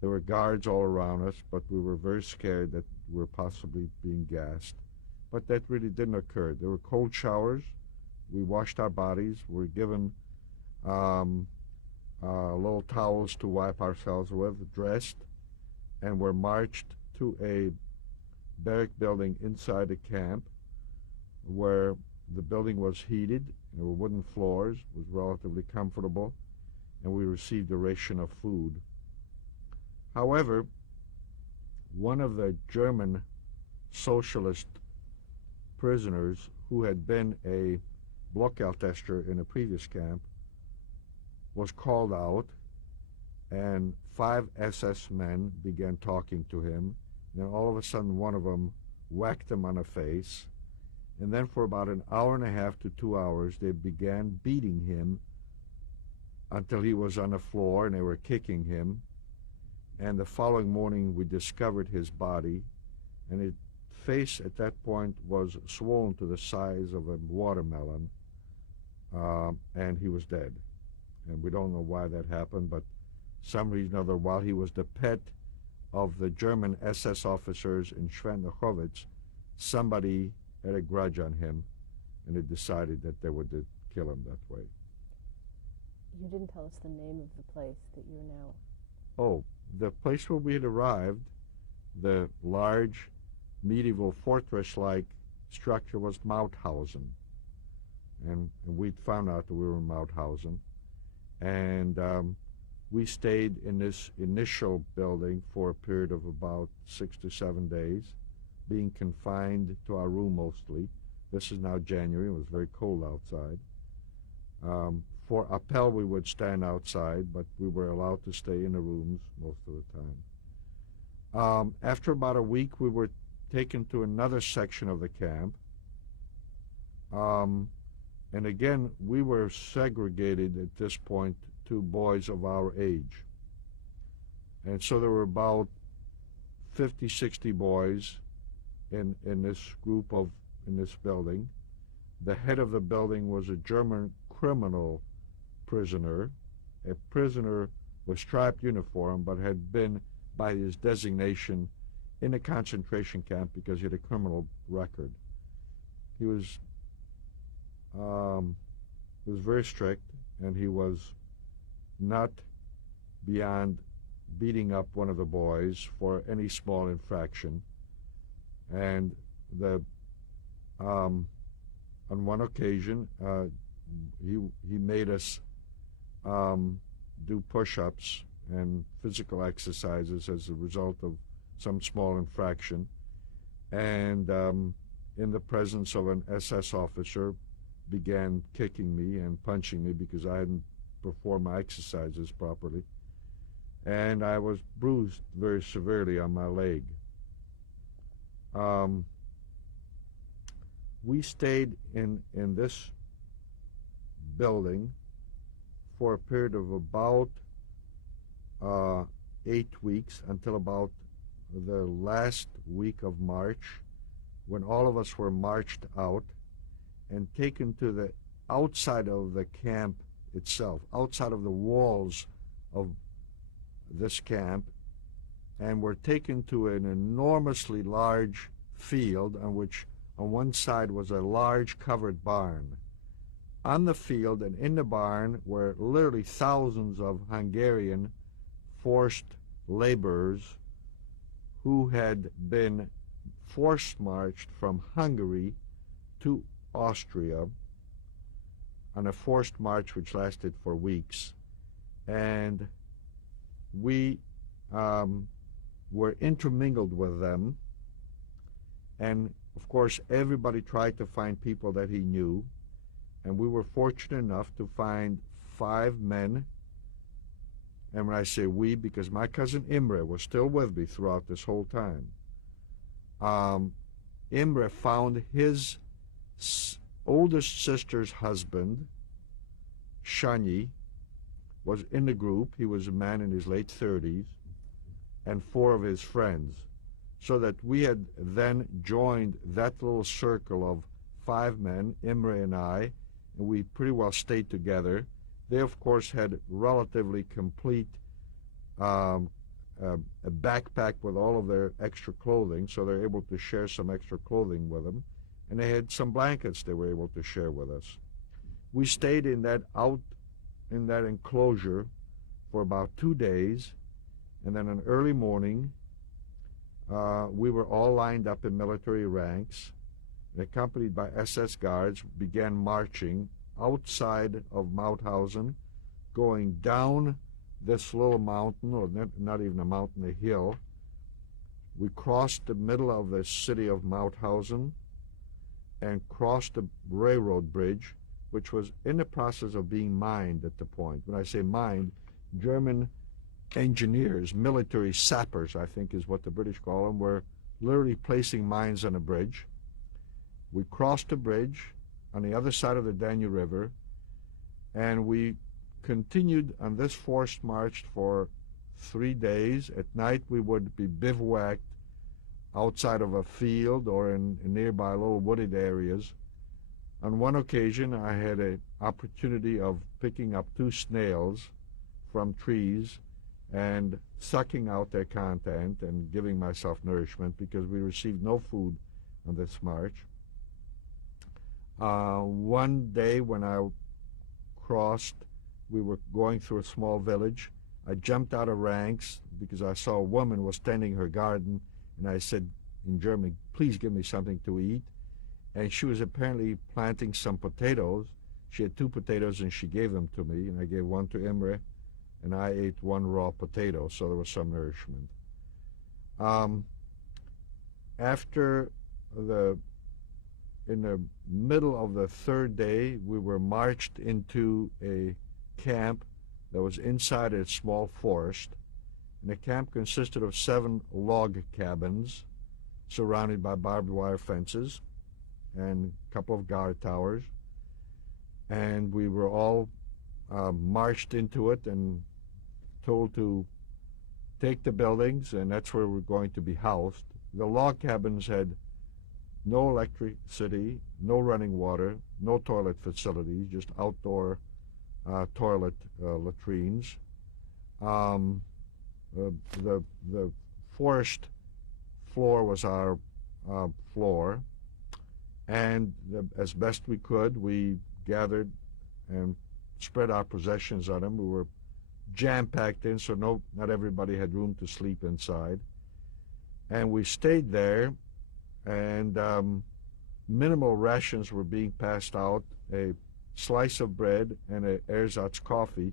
there were guards all around us, but we were very scared that we were possibly being gassed. But that really didn't occur. There were cold showers. We washed our bodies. We were given little towels to wipe ourselves with, dressed, and were marched to a barrack building inside the camp where the building was heated. There were wooden floors, was relatively comfortable, and we received a ration of food. However, one of the German socialist prisoners who had been a Blockout-tester in a previous camp was called out, and 5 SS men began talking to him. And then all of a sudden one of them whacked him on the face. And then for about an hour and a half to 2 hours, they began beating him until he was on the floor, and they were kicking him. And the following morning, we discovered his body, and his face at that point was swollen to the size of a watermelon, and he was dead. And we don't know why that happened, but some reason or other, while he was the pet of the German SS officers in Schwendachowitz, somebody had a grudge on him, and they decided that they would kill him that way. You didn't tell us the name of the place that you're now. Oh, the place where we had arrived, the large medieval fortress-like structure, was Mauthausen. And we'd found out that we were in Mauthausen. And we stayed in this initial building for a period of about 6 to 7 days, being confined to our room mostly. This is now January. It was very cold outside. For appel, we would stand outside, but we were allowed to stay in the rooms most of the time. After about a week, we were taken to another section of the camp. And again, we were segregated at this point to boys of our age. And so there were about 50, 60 boys in this group in this building. The head of the building was a German criminal prisoner, a prisoner with striped uniform, but had been, by his designation, in a concentration camp because he had a criminal record. He was very strict, and he was not beyond beating up one of the boys for any small infraction. And on one occasion, he made us do push-ups and physical exercises as a result of some small infraction, and in the presence of an SS officer began kicking me and punching me because I hadn't performed my exercises properly, and I was bruised very severely on my leg. We stayed in this building for a period of about 8 weeks, until about the last week of March, when all of us were marched out and taken to the outside of the camp itself, outside of the walls of this camp, and were taken to an enormously large field on which on one side was a large covered barn. On the field and in the barn were literally thousands of Hungarian forced laborers who had been forced marched from Hungary to Austria on a forced march which lasted for weeks. And we were intermingled with them. And of course, everybody tried to find people that he knew. And we were fortunate enough to find 5 men. And when I say we, because my cousin Imre was still with me throughout this whole time. Imre found his oldest sister's husband, Sanyi, was in the group. He was a man in his late 30s, and 4 of his friends. So that we had then joined that little circle of 5 men, Imre and I, and we pretty well stayed together. They, of course, had relatively complete a backpack with all of their extra clothing, so they're able to share some extra clothing with them. And they had some blankets they were able to share with us. We stayed in that enclosure for about 2 days, and then an early morning, we were all lined up in military ranks, and accompanied by SS guards, began marching outside of Mauthausen, going down this little mountain, or not even a mountain, a hill. We crossed the middle of the city of Mauthausen and crossed the railroad bridge, which was in the process of being mined at the point. When I say mined, German engineers, military sappers, I think is what the British call them, were literally placing mines on a bridge. We crossed the bridge on the other side of the Danube River, and we continued on this forced march for 3 days. At night we would be bivouacked outside of a field or in nearby little wooded areas. On one occasion I had an opportunity of picking up 2 snails from trees and sucking out their content and giving myself nourishment, because we received no food on this march. One day when I crossed, we were going through a small village. I jumped out of ranks because I saw a woman was tending her garden, and I said in German, "Please give me something to eat." And she was apparently planting some potatoes. She had 2 potatoes and she gave them to me, and I gave one to Imre, and I ate 1 raw potato, so there was some nourishment. In the middle of the 3rd day, we were marched into a camp that was inside a small forest. And the camp consisted of 7 log cabins surrounded by barbed wire fences and a couple of guard towers. And we were all marched into it and told to take the buildings, and that's where we're going to be housed. The log cabins had no electricity, no running water, no toilet facilities, just outdoor toilet latrines. The forest floor was our floor, and as best we could, we gathered and spread our possessions on them. We were jam-packed in, so not everybody had room to sleep inside. And we stayed there, and minimal rations were being passed out, a slice of bread and a ersatz coffee,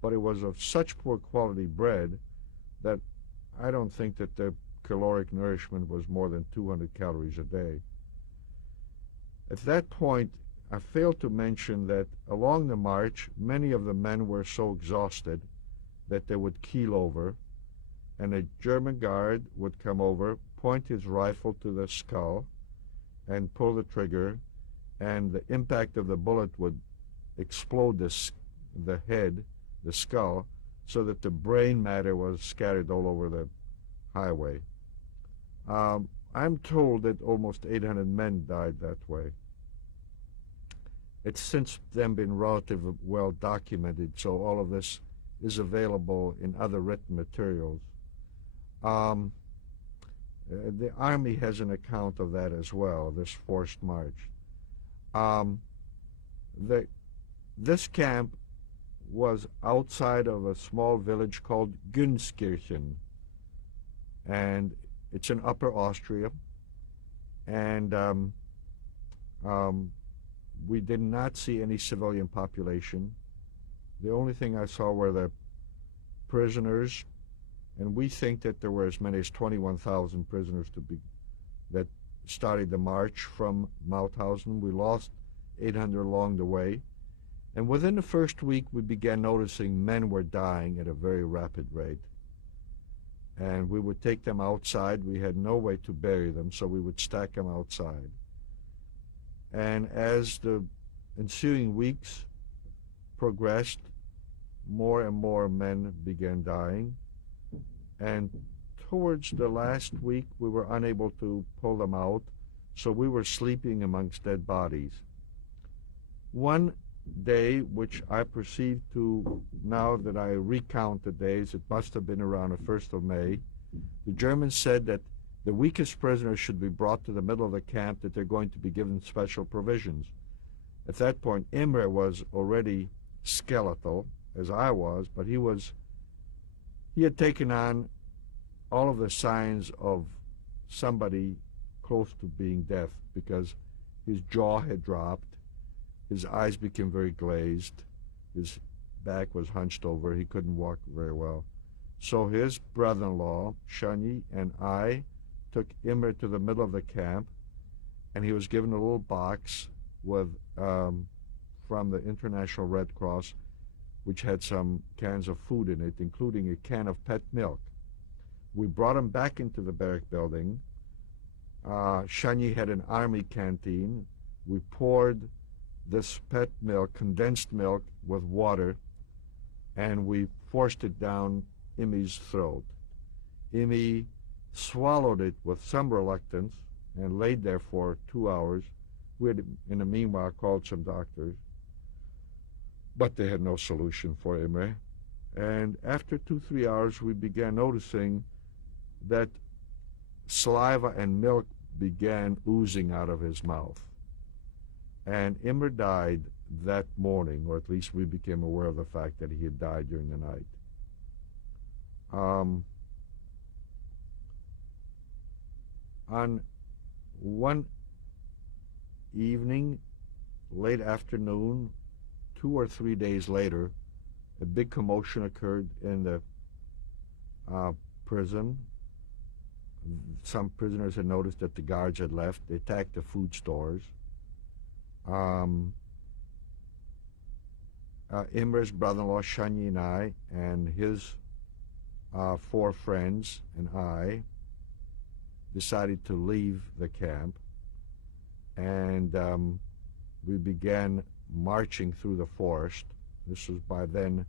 but it was of such poor quality bread that I don't think that the caloric nourishment was more than 200 calories a day. At that point, I failed to mention that along the march, many of the men were so exhausted that they would keel over, and a German guard would come over, point his rifle to the skull, and pull the trigger, and the impact of the bullet would explode the head, the skull, so that the brain matter was scattered all over the highway. I'm told that almost 800 men died that way. It's since then been relatively well documented, so all of this is available in other written materials. The Army has an account of that as well, this forced march. This camp was outside of a small village called Günskirchen, and it's in Upper Austria, and we did not see any civilian population. The only thing I saw were the prisoners, and we think that there were as many as 21,000 prisoners that started the march from Mauthausen. We lost 800 along the way, and within the first week we began noticing men were dying at a very rapid rate. And we would take them outside. We had no way to bury them, so we would stack them outside. And as the ensuing weeks progressed, more and more men began dying. And towards the last week, we were unable to pull them out, so we were sleeping amongst dead bodies. One day, which I perceive to, now that I recount the days, it must have been around the 1st of May, the Germans said that the weakest prisoners should be brought to the middle of the camp, that they're going to be given special provisions. At that point, Imre was already skeletal, as I was, but he had taken on all of the signs of somebody close to being deaf, because his jaw had dropped, his eyes became very glazed, his back was hunched over, he couldn't walk very well. So his brother-in-law, Shani, and I took Imre to the middle of the camp, and he was given a little box with from the International Red Cross, which had some cans of food in it, including a can of pet milk. We brought him back into the barrack building. Shani had an army canteen. We poured this pet milk, condensed milk, with water, and we forced it down Imi's throat. Imi swallowed it with some reluctance and laid there for 2 hours. We had, in the meanwhile, called some doctors, but they had no solution for Imre. And after 2-3 hours, we began noticing that saliva and milk began oozing out of his mouth. And Imre died that morning, or at least we became aware of the fact that he had died during the night. On one evening, late afternoon, 2 or 3 days later, a big commotion occurred in the prison. Some prisoners had noticed that the guards had left. They attacked the food stores. Imre's brother-in-law, Shani, and I, and his 4 friends and I decided to leave the camp, and we began marching through the forest. This was by then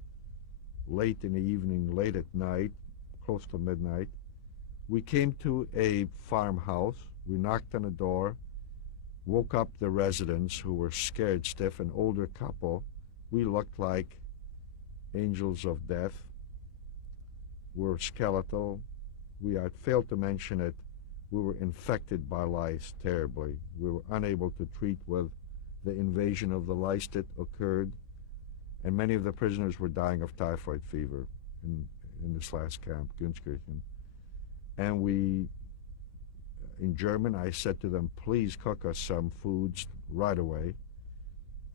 late in the evening, late at night, close to midnight. We came to a farmhouse. We knocked on the door, woke up the residents who were scared stiff, an older couple. We looked like angels of death. We were skeletal. We had failed to mention it. We were infected by lice terribly. We were unable to treat with the invasion of the lice that occurred, and many of the prisoners were dying of typhoid fever in this last camp, Gunskirchen. And we, in German, I said to them, please cook us some foods right away.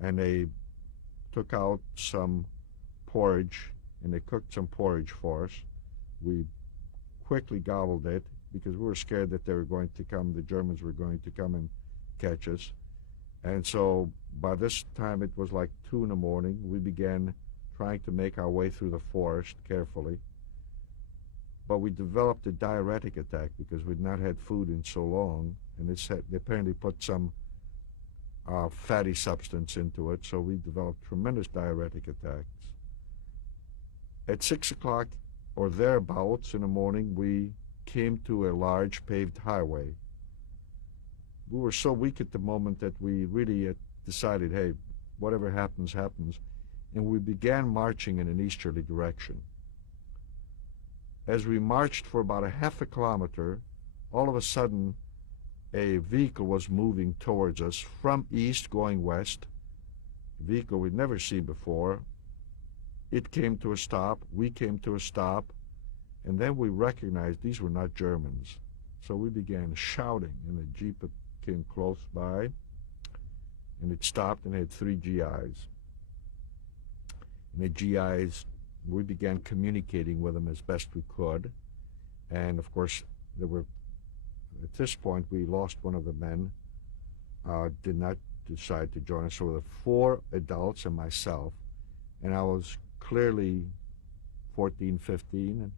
And they took out some porridge, and they cooked some porridge for us. We quickly gobbled it because we were scared that they were going to come, the Germans were going to come and catch us. And so by this time, it was like 2 in the morning. We began trying to make our way through the forest carefully. But we developed a diuretic attack because we'd not had food in so long, and they apparently put some fatty substance into it, so we developed tremendous diuretic attacks. At 6 o'clock or thereabouts in the morning, we came to a large paved highway. We were so weak at the moment that we really decided, hey, whatever happens, happens, and we began marching in an easterly direction. As we marched for about a half a kilometer, all of a sudden a vehicle was moving towards us from east going west, a vehicle we'd never seen before. It came to a stop, we came to a stop, and then we recognized these were not Germans. So we began shouting, and the Jeep came close by, and it stopped and had 3 GIs. And the GIs, we began communicating with them as best we could. And of course, at this point, we lost one of the men, did not decide to join us. So there were 4 adults and myself, and I was clearly 14, 15,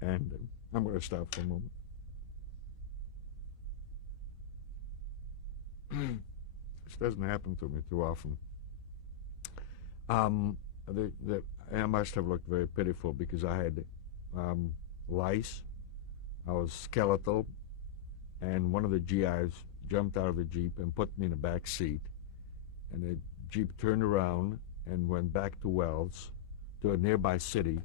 and I'm going to stop for a moment. This doesn't happen to me too often. I must have looked very pitiful because I had lice. I was skeletal, and one of the GIs jumped out of the Jeep and put me in the back seat. And the Jeep turned around and went back to Wells, to a nearby city.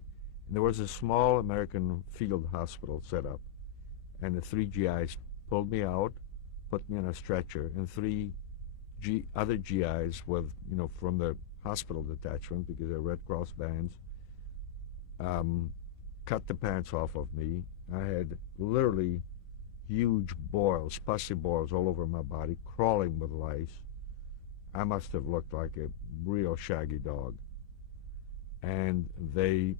And there was a small American field hospital set up. And the 3 GIs pulled me out, put me on a stretcher, and 3 other GIs with, from the hospital detachment, because they're Red Cross bands, cut the pants off of me. I had literally huge boils, pussy boils all over my body, crawling with lice. I must have looked like a real shaggy dog. And they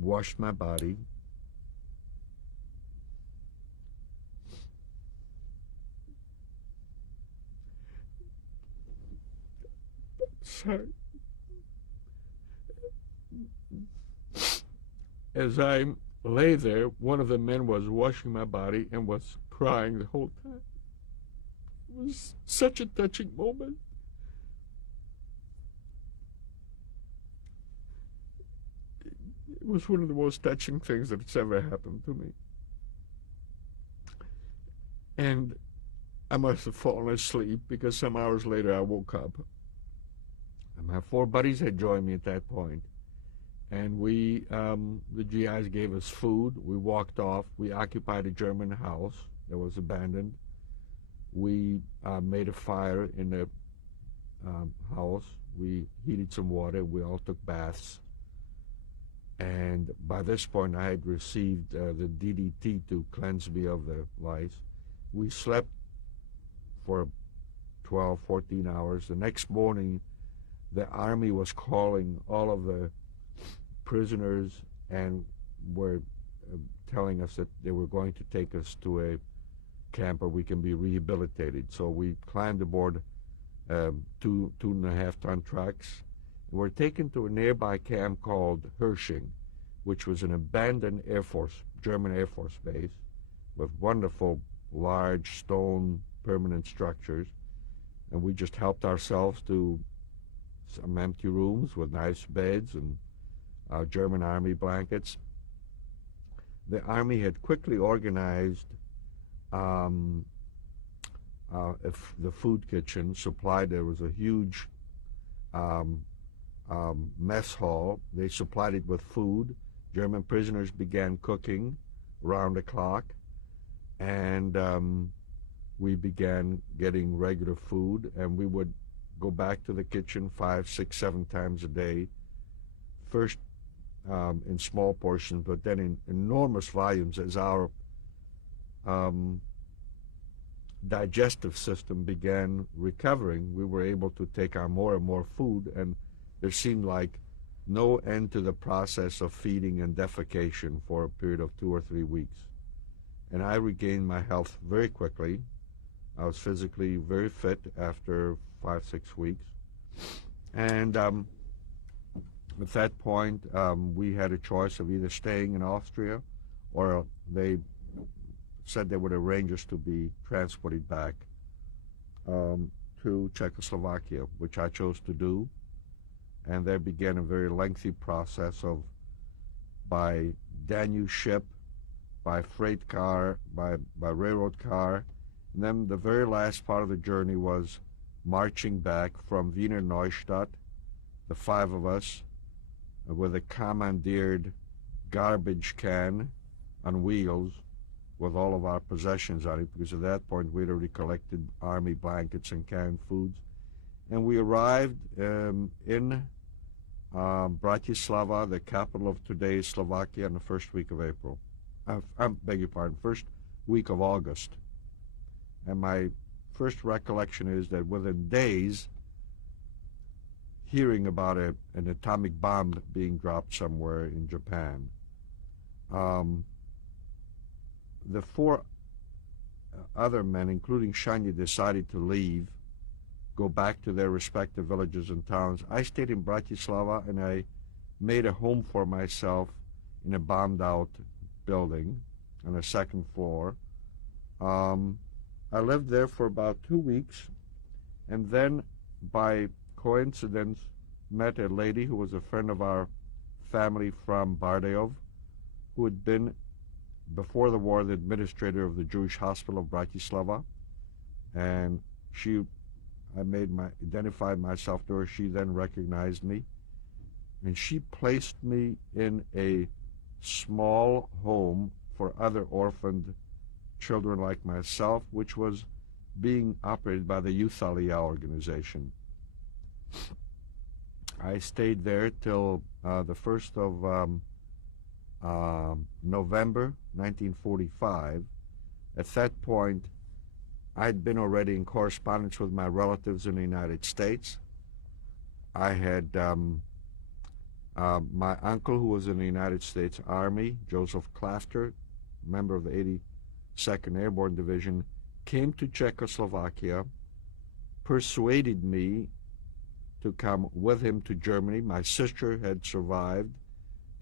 washed my body. Sorry. As I lay there, one of the men was washing my body and was crying the whole time. It was such a touching moment. It was one of the most touching things that's ever happened to me. And I must have fallen asleep because some hours later I woke up. And my 4 buddies had joined me at that point. And the GIs gave us food. We walked off. We occupied a German house that was abandoned. We made a fire in the house. We heated some water. We all took baths. And by this point, I had received the DDT to cleanse me of the lice. We slept for 12, 14 hours. The next morning, the army was calling all of the prisoners and were telling us that they were going to take us to a camp where we can be rehabilitated. So we climbed aboard 2.5-ton trucks and were taken to a nearby camp called Hersching, which was an abandoned German Air Force base with wonderful large stone permanent structures. And we just helped ourselves to some empty rooms with nice beds and German army blankets. The army had quickly organized the food kitchen, supplied. There was a huge mess hall. They supplied it with food. German prisoners began cooking around the clock, and we began getting regular food, and we would go back to the kitchen 5, 6, 7 times a day, first in small portions, but then in enormous volumes as our digestive system began recovering. We were able to take on more and more food, and there seemed like no end to the process of feeding and defecation for a period of 2 or 3 weeks. And I regained my health very quickly. I was physically very fit after 5, 6 weeks. And at that point, we had a choice of either staying in Austria, or they said they would arrange us to be transported back to Czechoslovakia, which I chose to do. And there began a very lengthy process of, by Danube ship, by freight car, by railroad car. And then the very last part of the journey was marching back from Wiener Neustadt, the 5 of us, with a commandeered garbage can on wheels with all of our possessions on it, because at that point we'd already collected army blankets and canned foods. And we arrived in Bratislava, the capital of today's Slovakia, in the first week of April. I beg your pardon, first week of August. And my first recollection is that within days, hearing about an atomic bomb being dropped somewhere in Japan. The 4 other men, including Shania, decided to leave, go back to their respective villages and towns. I stayed in Bratislava, and I made a home for myself in a bombed-out building on the 2nd floor. I lived there for about 2 weeks, and then by coincidence met a lady who was a friend of our family from Bardejov, who had been, before the war, the administrator of the Jewish Hospital of Bratislava. And I identified myself to her. She then recognized me, and she placed me in a small home for other orphaned children like myself, which was being operated by the Youth Aliyah organization. I stayed there till the 1st of November 1945. At that point, I'd been already in correspondence with my relatives in the United States. I had my uncle, who was in the United States Army, Joseph Klafter, member of the 82nd Airborne Division, came to Czechoslovakia, persuaded me to come with him to Germany. My sister had survived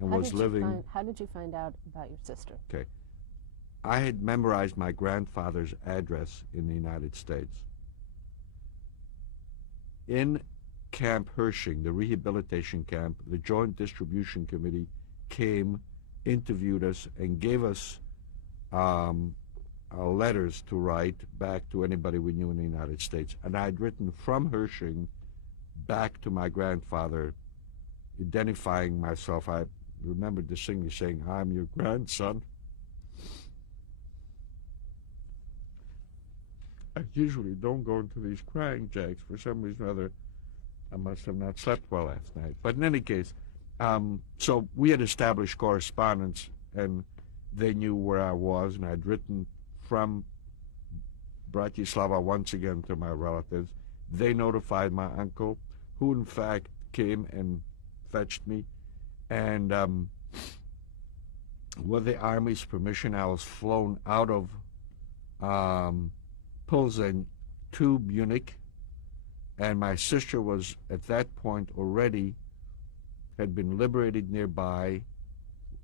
and was living... How did you find out about your sister? Okay. I had memorized my grandfather's address in the United States. In Camp Hershing, the rehabilitation camp, the Joint Distribution Committee came, interviewed us, and gave us letters to write back to anybody we knew in the United States. And I had written from Hershing back to my grandfather, identifying myself. I remember distinctly saying, "I'm your grandson." I usually don't go into these crying jacks. For some reason or other, I must have not slept well last night. But in any case, so we had established correspondence, and they knew where I was, and I'd written from Bratislava once again to my relatives. They notified my uncle, who in fact came and fetched me, and with the Army's permission, I was flown out of Pilsen to Munich, and my sister was at that point already, had been liberated nearby.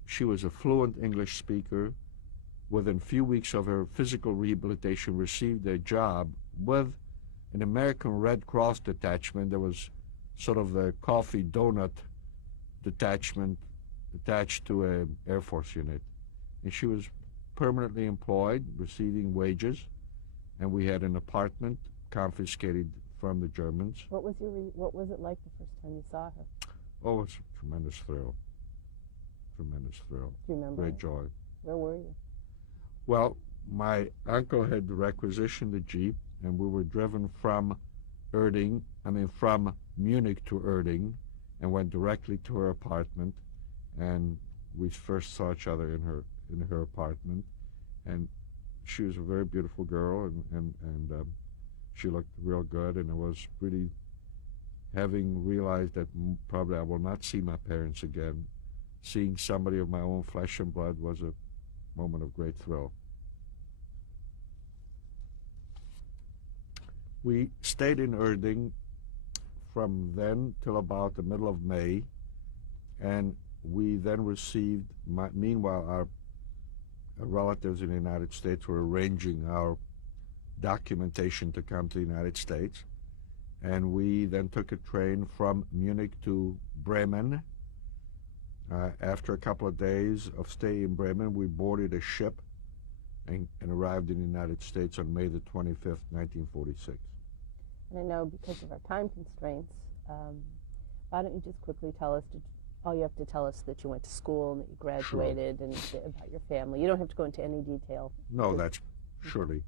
She was a fluent English speaker. Within a few weeks of her physical rehabilitation, received a job with an American Red Cross detachment. There was sort of the coffee donut detachment attached to an Air Force unit. And she was permanently employed, receiving wages, and we had an apartment confiscated from the Germans. What was it like the first time you saw her? Oh, it was a tremendous thrill. Tremendous thrill. Do you remember? Great joy. Where were you? Well, my uncle had requisitioned the Jeep, and we were driven from Munich to Erding, and went directly to her apartment, and we first saw each other in her apartment, and she was a very beautiful girl, and she looked real good, and it was really, having realized that probably I will not see my parents again, seeing somebody of my own flesh and blood was a moment of great thrill. We stayed in Erding from then till about the middle of May, and we then received, meanwhile our relatives in the United States were arranging our documentation to come to the United States, and we then took a train from Munich to Bremen. After a couple of days of stay in Bremen, we boarded a ship and arrived in the United States on May the 25th, 1946. And I know because of our time constraints, why don't you just quickly tell us, all you have to tell us that you went to school and that you graduated. Sure. And about your family. You don't have to go into any detail. No, that's surely.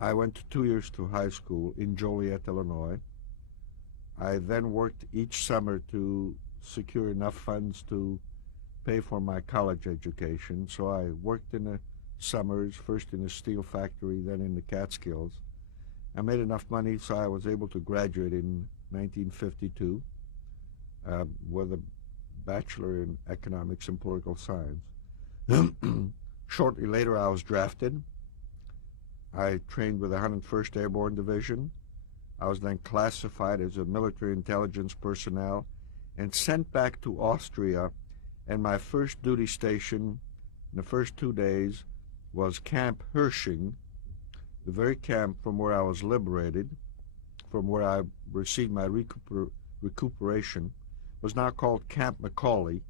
I went 2 years to high school in Joliet, Illinois. I then worked each summer to secure enough funds to pay for my college education. So I worked in the summers, first in a steel factory, then in the Catskills. I made enough money so I was able to graduate in 1952 with a bachelor in economics and political science. Shortly later, I was drafted. I trained with the 101st Airborne Division. I was then classified as a military intelligence personnel and sent back to Austria, and my first duty station in the first 2 days was Camp Hersching, the very camp from where I was liberated, from where I received my recuperation, was now called Camp Macaulay,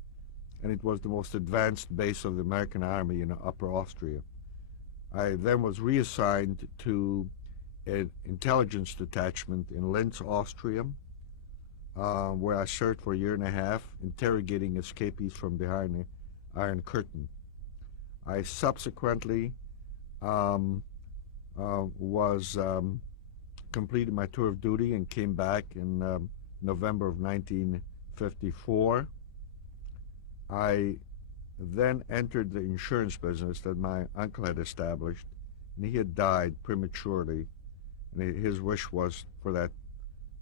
and it was the most advanced base of the American Army in Upper Austria. I then was reassigned to an intelligence detachment in Linz, Austria, where I served for a year and a half, interrogating escapees from behind the Iron Curtain. I subsequently completed my tour of duty and came back in November of 1954. I then entered the insurance business that my uncle had established, and he had died prematurely, and his wish was for that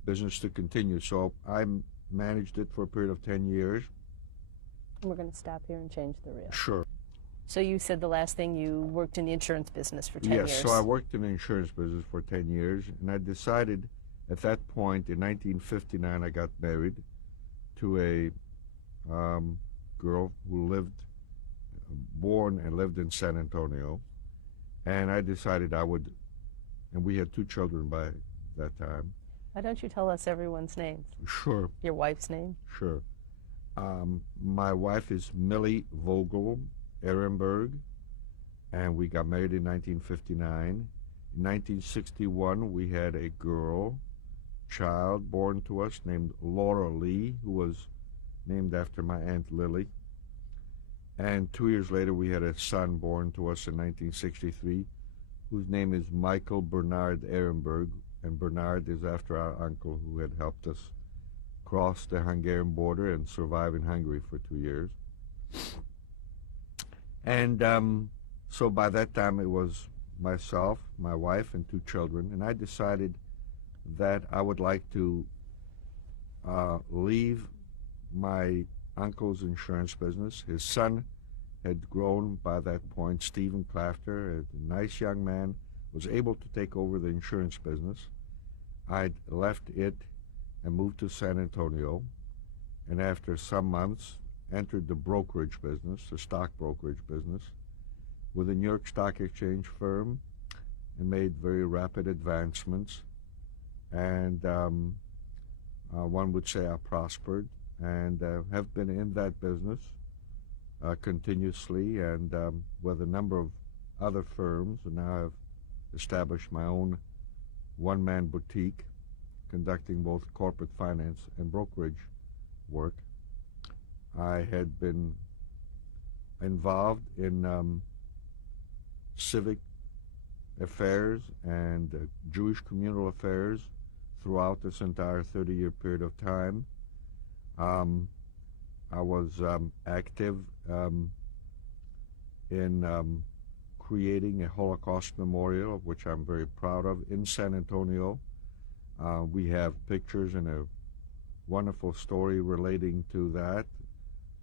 business to continue. So I managed it for a period of 10 years. We're going to stop here and change the reel. Sure. So you said the last thing you worked in the insurance business for 10 years. Yes, so I worked in the insurance business for 10 years, and I decided at that point in 1959 I got married to a girl who born and lived in San Antonio, and I decided I would, and we had 2 children by that time. Why don't you tell us everyone's names? Sure. Your wife's name? Sure. My wife is Millie Vogel Ehrenberg, and we got married in 1959. In 1961, we had a child born to us named Laura Lee, who was named after my Aunt Lily. And 2 years later, we had a son born to us in 1963, whose name is Michael Bernard Ehrenberg, and Bernard is after our uncle who had helped us cross the Hungarian border and survive in Hungary for 2 years. And so by that time, it was myself, my wife, and 2 children, and I decided that I would like to leave my uncle's insurance business. His son had grown by that point. Stephen Clafter, a nice young man, was able to take over the insurance business. I'd left it and moved to San Antonio, and after some months entered the brokerage business, the stock brokerage business, with a New York Stock Exchange firm, and made very rapid advancements. And one would say I prospered, and have been in that business continuously, and with a number of other firms, and now I've established my own one-man boutique, conducting both corporate finance and brokerage work. I had been involved in civic affairs and Jewish communal affairs throughout this entire 30-year period of time. I was active in creating a Holocaust memorial, of which I'm very proud of, in San Antonio. We have pictures and a wonderful story relating to that.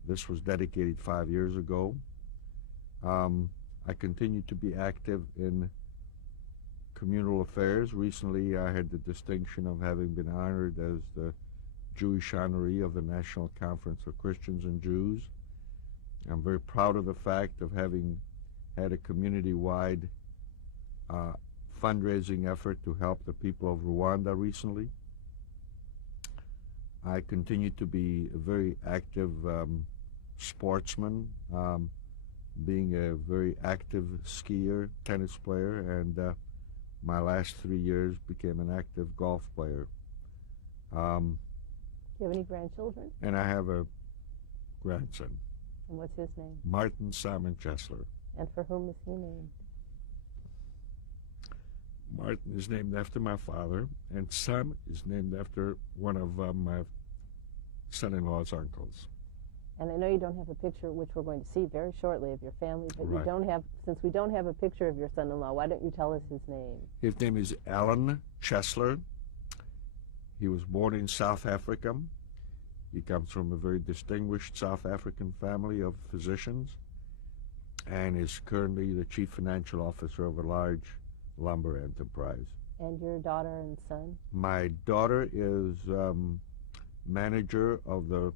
This was dedicated 5 years ago. I continue to be active in communal affairs. Recently, I had the distinction of having been honored as the Jewish honoree of the National Conference of Christians and Jews. I'm very proud of the fact of having had a community-wide fundraising effort to help the people of Rwanda recently. I continue to be a very active sportsman, being a very active skier, tennis player, and my last 3 years became an active golf player. Do you have any grandchildren? And I have a grandson. And what's his name? Martin Simon Chesler. And for whom is he named? Martin is named after my father, and Sam is named after one of my son-in-law's uncles. And I know you don't have a picture, which we're going to see very shortly, of your family, but Right. you don't have, since we don't have a picture of your son-in-law, why don't you tell us his name? His name is Alan Chesler. He was born in South Africa. He comes from a very distinguished South African family of physicians and is currently the chief financial officer of a large lumber enterprise. And your daughter and son? My daughter is manager of the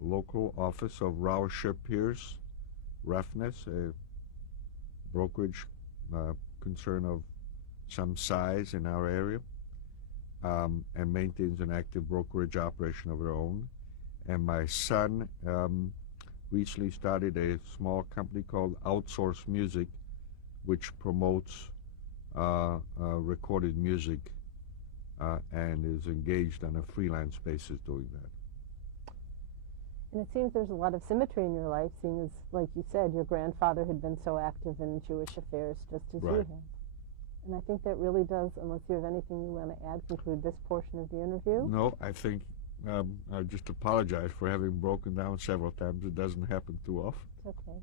local office of Rauscher Pierce Roughness, a brokerage concern of some size in our area, and maintains an active brokerage operation of her own. And my son recently started a small company called Outsource Music, which promotes recorded music and is engaged on a freelance basis doing that. And it seems there's a lot of symmetry in your life, seeing as, like you said, your grandfather had been so active in Jewish affairs just as you Right. had. And I think that really does, unless you have anything you want to add, conclude this portion of the interview. No, I think I just apologize for having broken down several times. It doesn't happen too often. It's okay.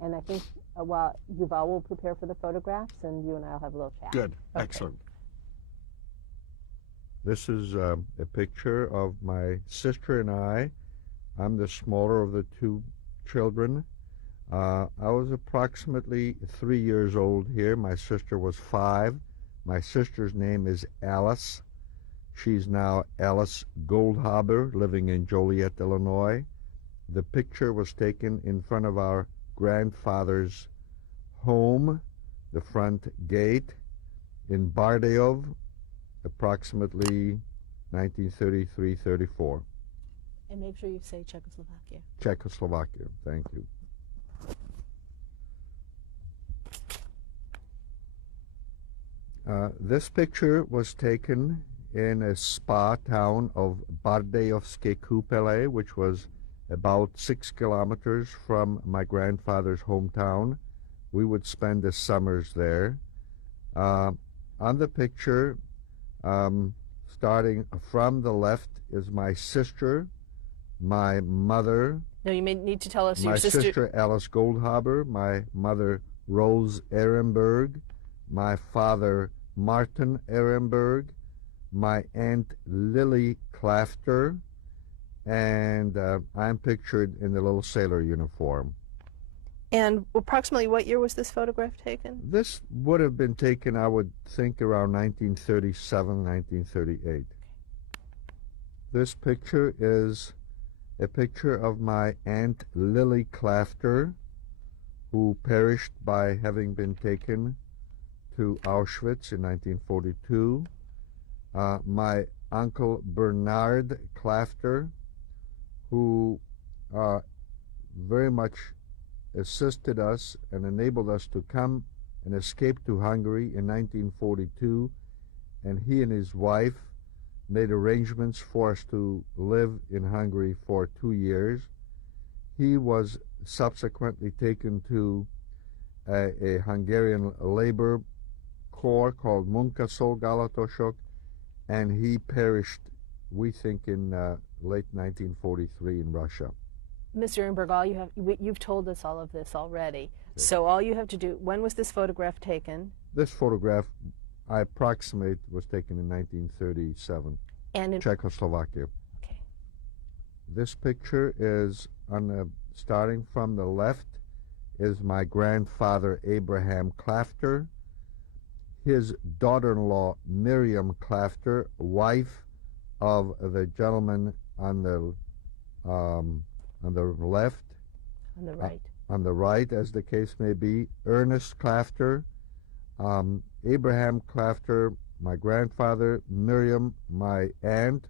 And I think while Yuval will prepare for the photographs, and you and I will have a little chat. Good. Okay. Excellent. This is a picture of my sister and I. I'm the smaller of the two children. I was approximately 3 years old here. My sister was 5. My sister's name is Alice. She's now Alice Goldhaber, living in Joliet, Illinois. The picture was taken in front of our grandfather's home, the front gate, in Bardejov, approximately 1933-34. And make sure you say Czechoslovakia. Czechoslovakia. Thank you. This picture was taken in a spa town of Bardejovské Koupele, which was about 6 kilometers from my grandfather's hometown. We would spend the summers there. On the picture, starting from the left, is my sister, my mother. No, you may need to tell us My your sister Alice Goldhaber, my mother Rose Ehrenberg, my father Martin Ehrenberg, my aunt Lily Clafter, and I'm pictured in the little sailor uniform. And approximately what year was this photograph taken? This would have been taken, I would think, around 1937, 1938. This picture is a picture of my aunt Lily Clafter, who perished by having been taken to Auschwitz in 1942. My uncle Bernard Clafter, who very much assisted us and enabled us to come and escape to Hungary in 1942, and he and his wife made arrangements for us to live in Hungary for 2 years. He was subsequently taken to a Hungarian labor corps called Munkaszolgálatosok, and he perished, we think, in late 1943 in Russia. Mr. Ehrenberg, you've told us all of this already. Okay. So all you have to do, when was this photograph taken? This photograph, I approximate, was taken in 1937 And in Czechoslovakia. Okay. This picture is starting from the left is my grandfather Abraham Clafter, his daughter-in-law Miriam Clafter, wife of the gentleman on the left, on the right. on the right, as the case may be, Ernest Clafter, Abraham Clafter, my grandfather, Miriam, my aunt.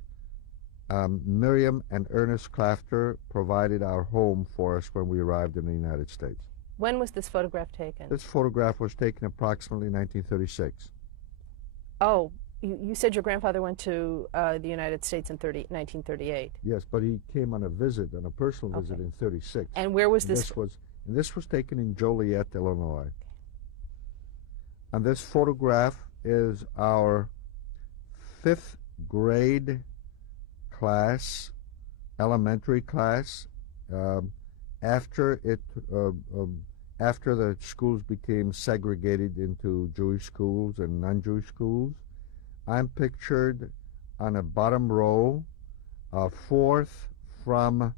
Miriam and Ernest Clafter provided our home for us when we arrived in the United States. When was this photograph taken? This photograph was taken approximately 1936. Oh, you said your grandfather went to the United States in 1938. Yes, but he came on a visit, on a personal visit in 36. And where was this? This was taken in Joliet, Illinois. And this photograph is our 5th grade class, elementary class, after the schools became segregated into Jewish schools and non-Jewish schools. I'm pictured on a bottom row, fourth front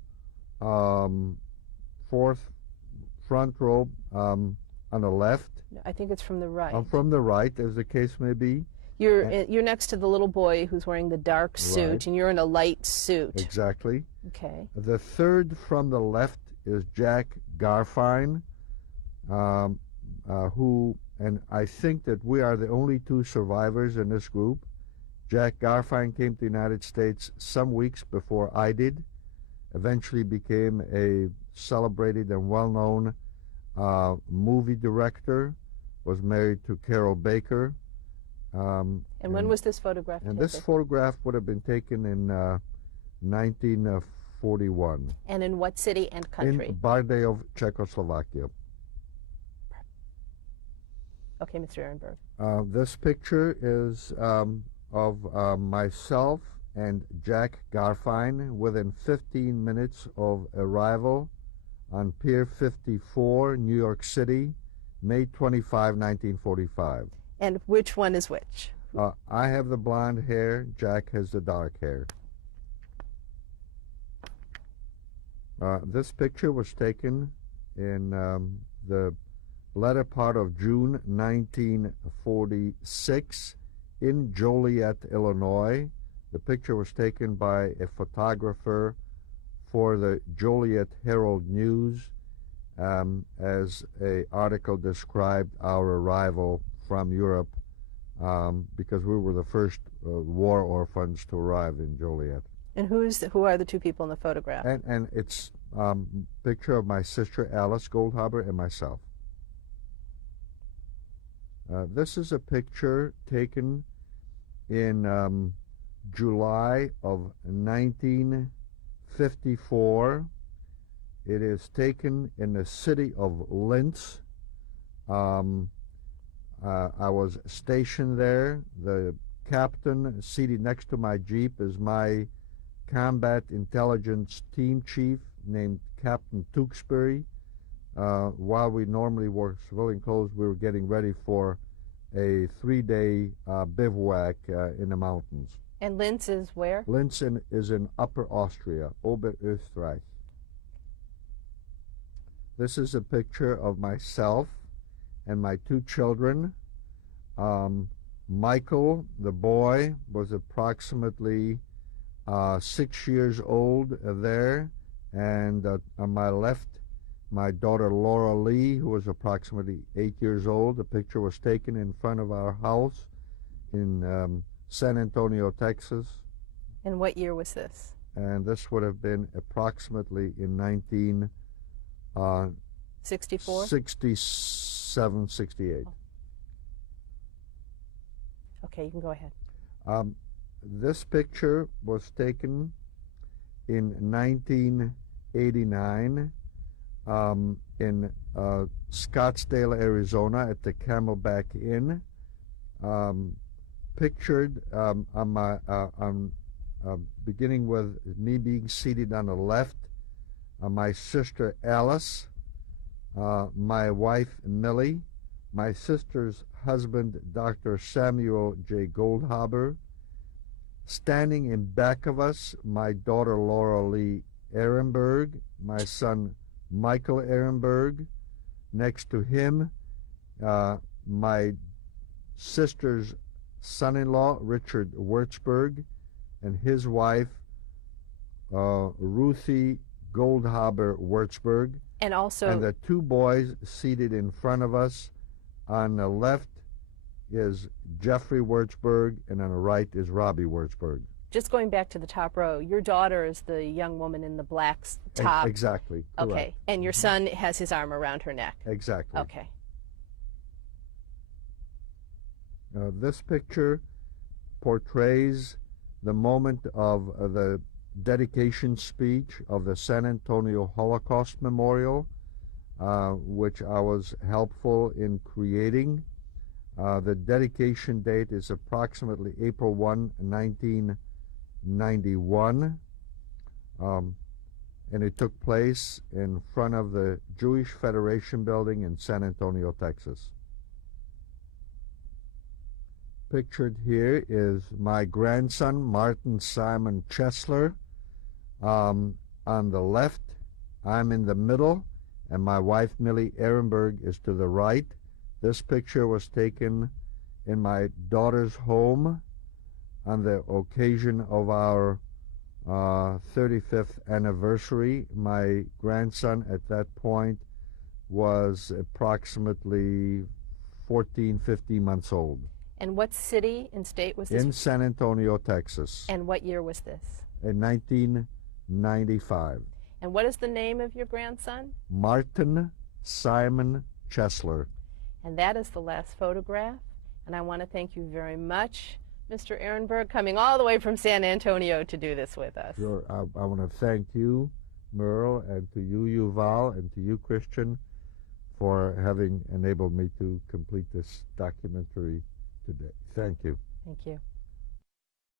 row on the left. I think it's from the right. From the right, as the case may be. You're next to the little boy who's wearing the dark suit, right, and you're in a light suit. Exactly. Okay. The third from the left is Jack Garfine, who, and I think that we are the only 2 survivors in this group. Jack Garfine came to the United States some weeks before I did, eventually became a celebrated and well-known movie director, was married to Carol Baker. And when was this photograph taken? This photograph would have been taken in 1941. And in what city and country? In Bardejov, Czechoslovakia. Okay, Mr. Ehrenberg. This picture is of myself and Jack Garfine within 15 minutes of arrival on Pier 54, New York City, May 25, 1945. And which one is which? I have the blonde hair, Jack has the dark hair. This picture was taken in the latter part of June 1946 in Joliet, Illinois. The picture was taken by a photographer for the Joliet Herald News, as an article described our arrival from Europe, because we were the first war orphans to arrive in Joliet. And who are the 2 people in the photograph? And it's a picture of my sister Alice Goldhaber and myself. This is a picture taken in July of 1954. It is taken in the city of Linz. I was stationed there. The captain seated next to my Jeep is my combat intelligence team chief named Captain Tewksbury. While we normally wore civilian clothes, we were getting ready for a 3-day bivouac in the mountains. And Linz is where? Linz is in Upper Austria, Oberösterreich. This is a picture of myself and my 2 children. Michael, the boy, was approximately 6 years old there, and on my left, my daughter Laura Lee, who was approximately 8 years old. The picture was taken in front of our house in San Antonio, Texas. And what year was this? And this would have been approximately in 64? 67, 68. Okay, you can go ahead. This picture was taken in 1989 in Scottsdale, Arizona, at the Camelback Inn. Pictured beginning with me being seated on the left, my sister Alice, my wife Millie, my sister's husband Dr. Samuel J. Goldhaber. Standing in back of us, my daughter Laura Lee Ehrenberg, my son Michael Ehrenberg. Next to him, my sister's son-in-law Richard Wurzburg, and his wife Ruthie Goldhaber Wurzburg. And also... And the two boys seated in front of us. On the left is Jeffrey Wurzburg, and on the right is Robbie Wurzburg. Just going back to the top row, your daughter is the young woman in the black top. Exactly. Correct. Okay. And your son has his arm around her neck. Exactly. Okay. This picture portrays the moment of the dedication speech of the San Antonio Holocaust Memorial, which I was helpful in creating. The dedication date is approximately April 1, 1991, and it took place in front of the Jewish Federation Building in San Antonio, Texas. Pictured here is my grandson, Martin Simon Chesler. On the left, I'm in the middle, and my wife, Millie Ehrenberg, is to the right. This picture was taken in my daughter's home on the occasion of our 35th anniversary. My grandson at that point was approximately 14, 15 months old. And what city and state was this? In San Antonio, Texas. And what year was this? In 1995. And what is the name of your grandson? Martin Simon Chesler. And that is the last photograph. And I want to thank you very much, Mr. Ehrenberg, coming all the way from San Antonio to do this with us. Sure. I want to thank you, Merle, and to you, Yuval, and to you, Christian, for having enabled me to complete this documentary today. Thank you. Thank you.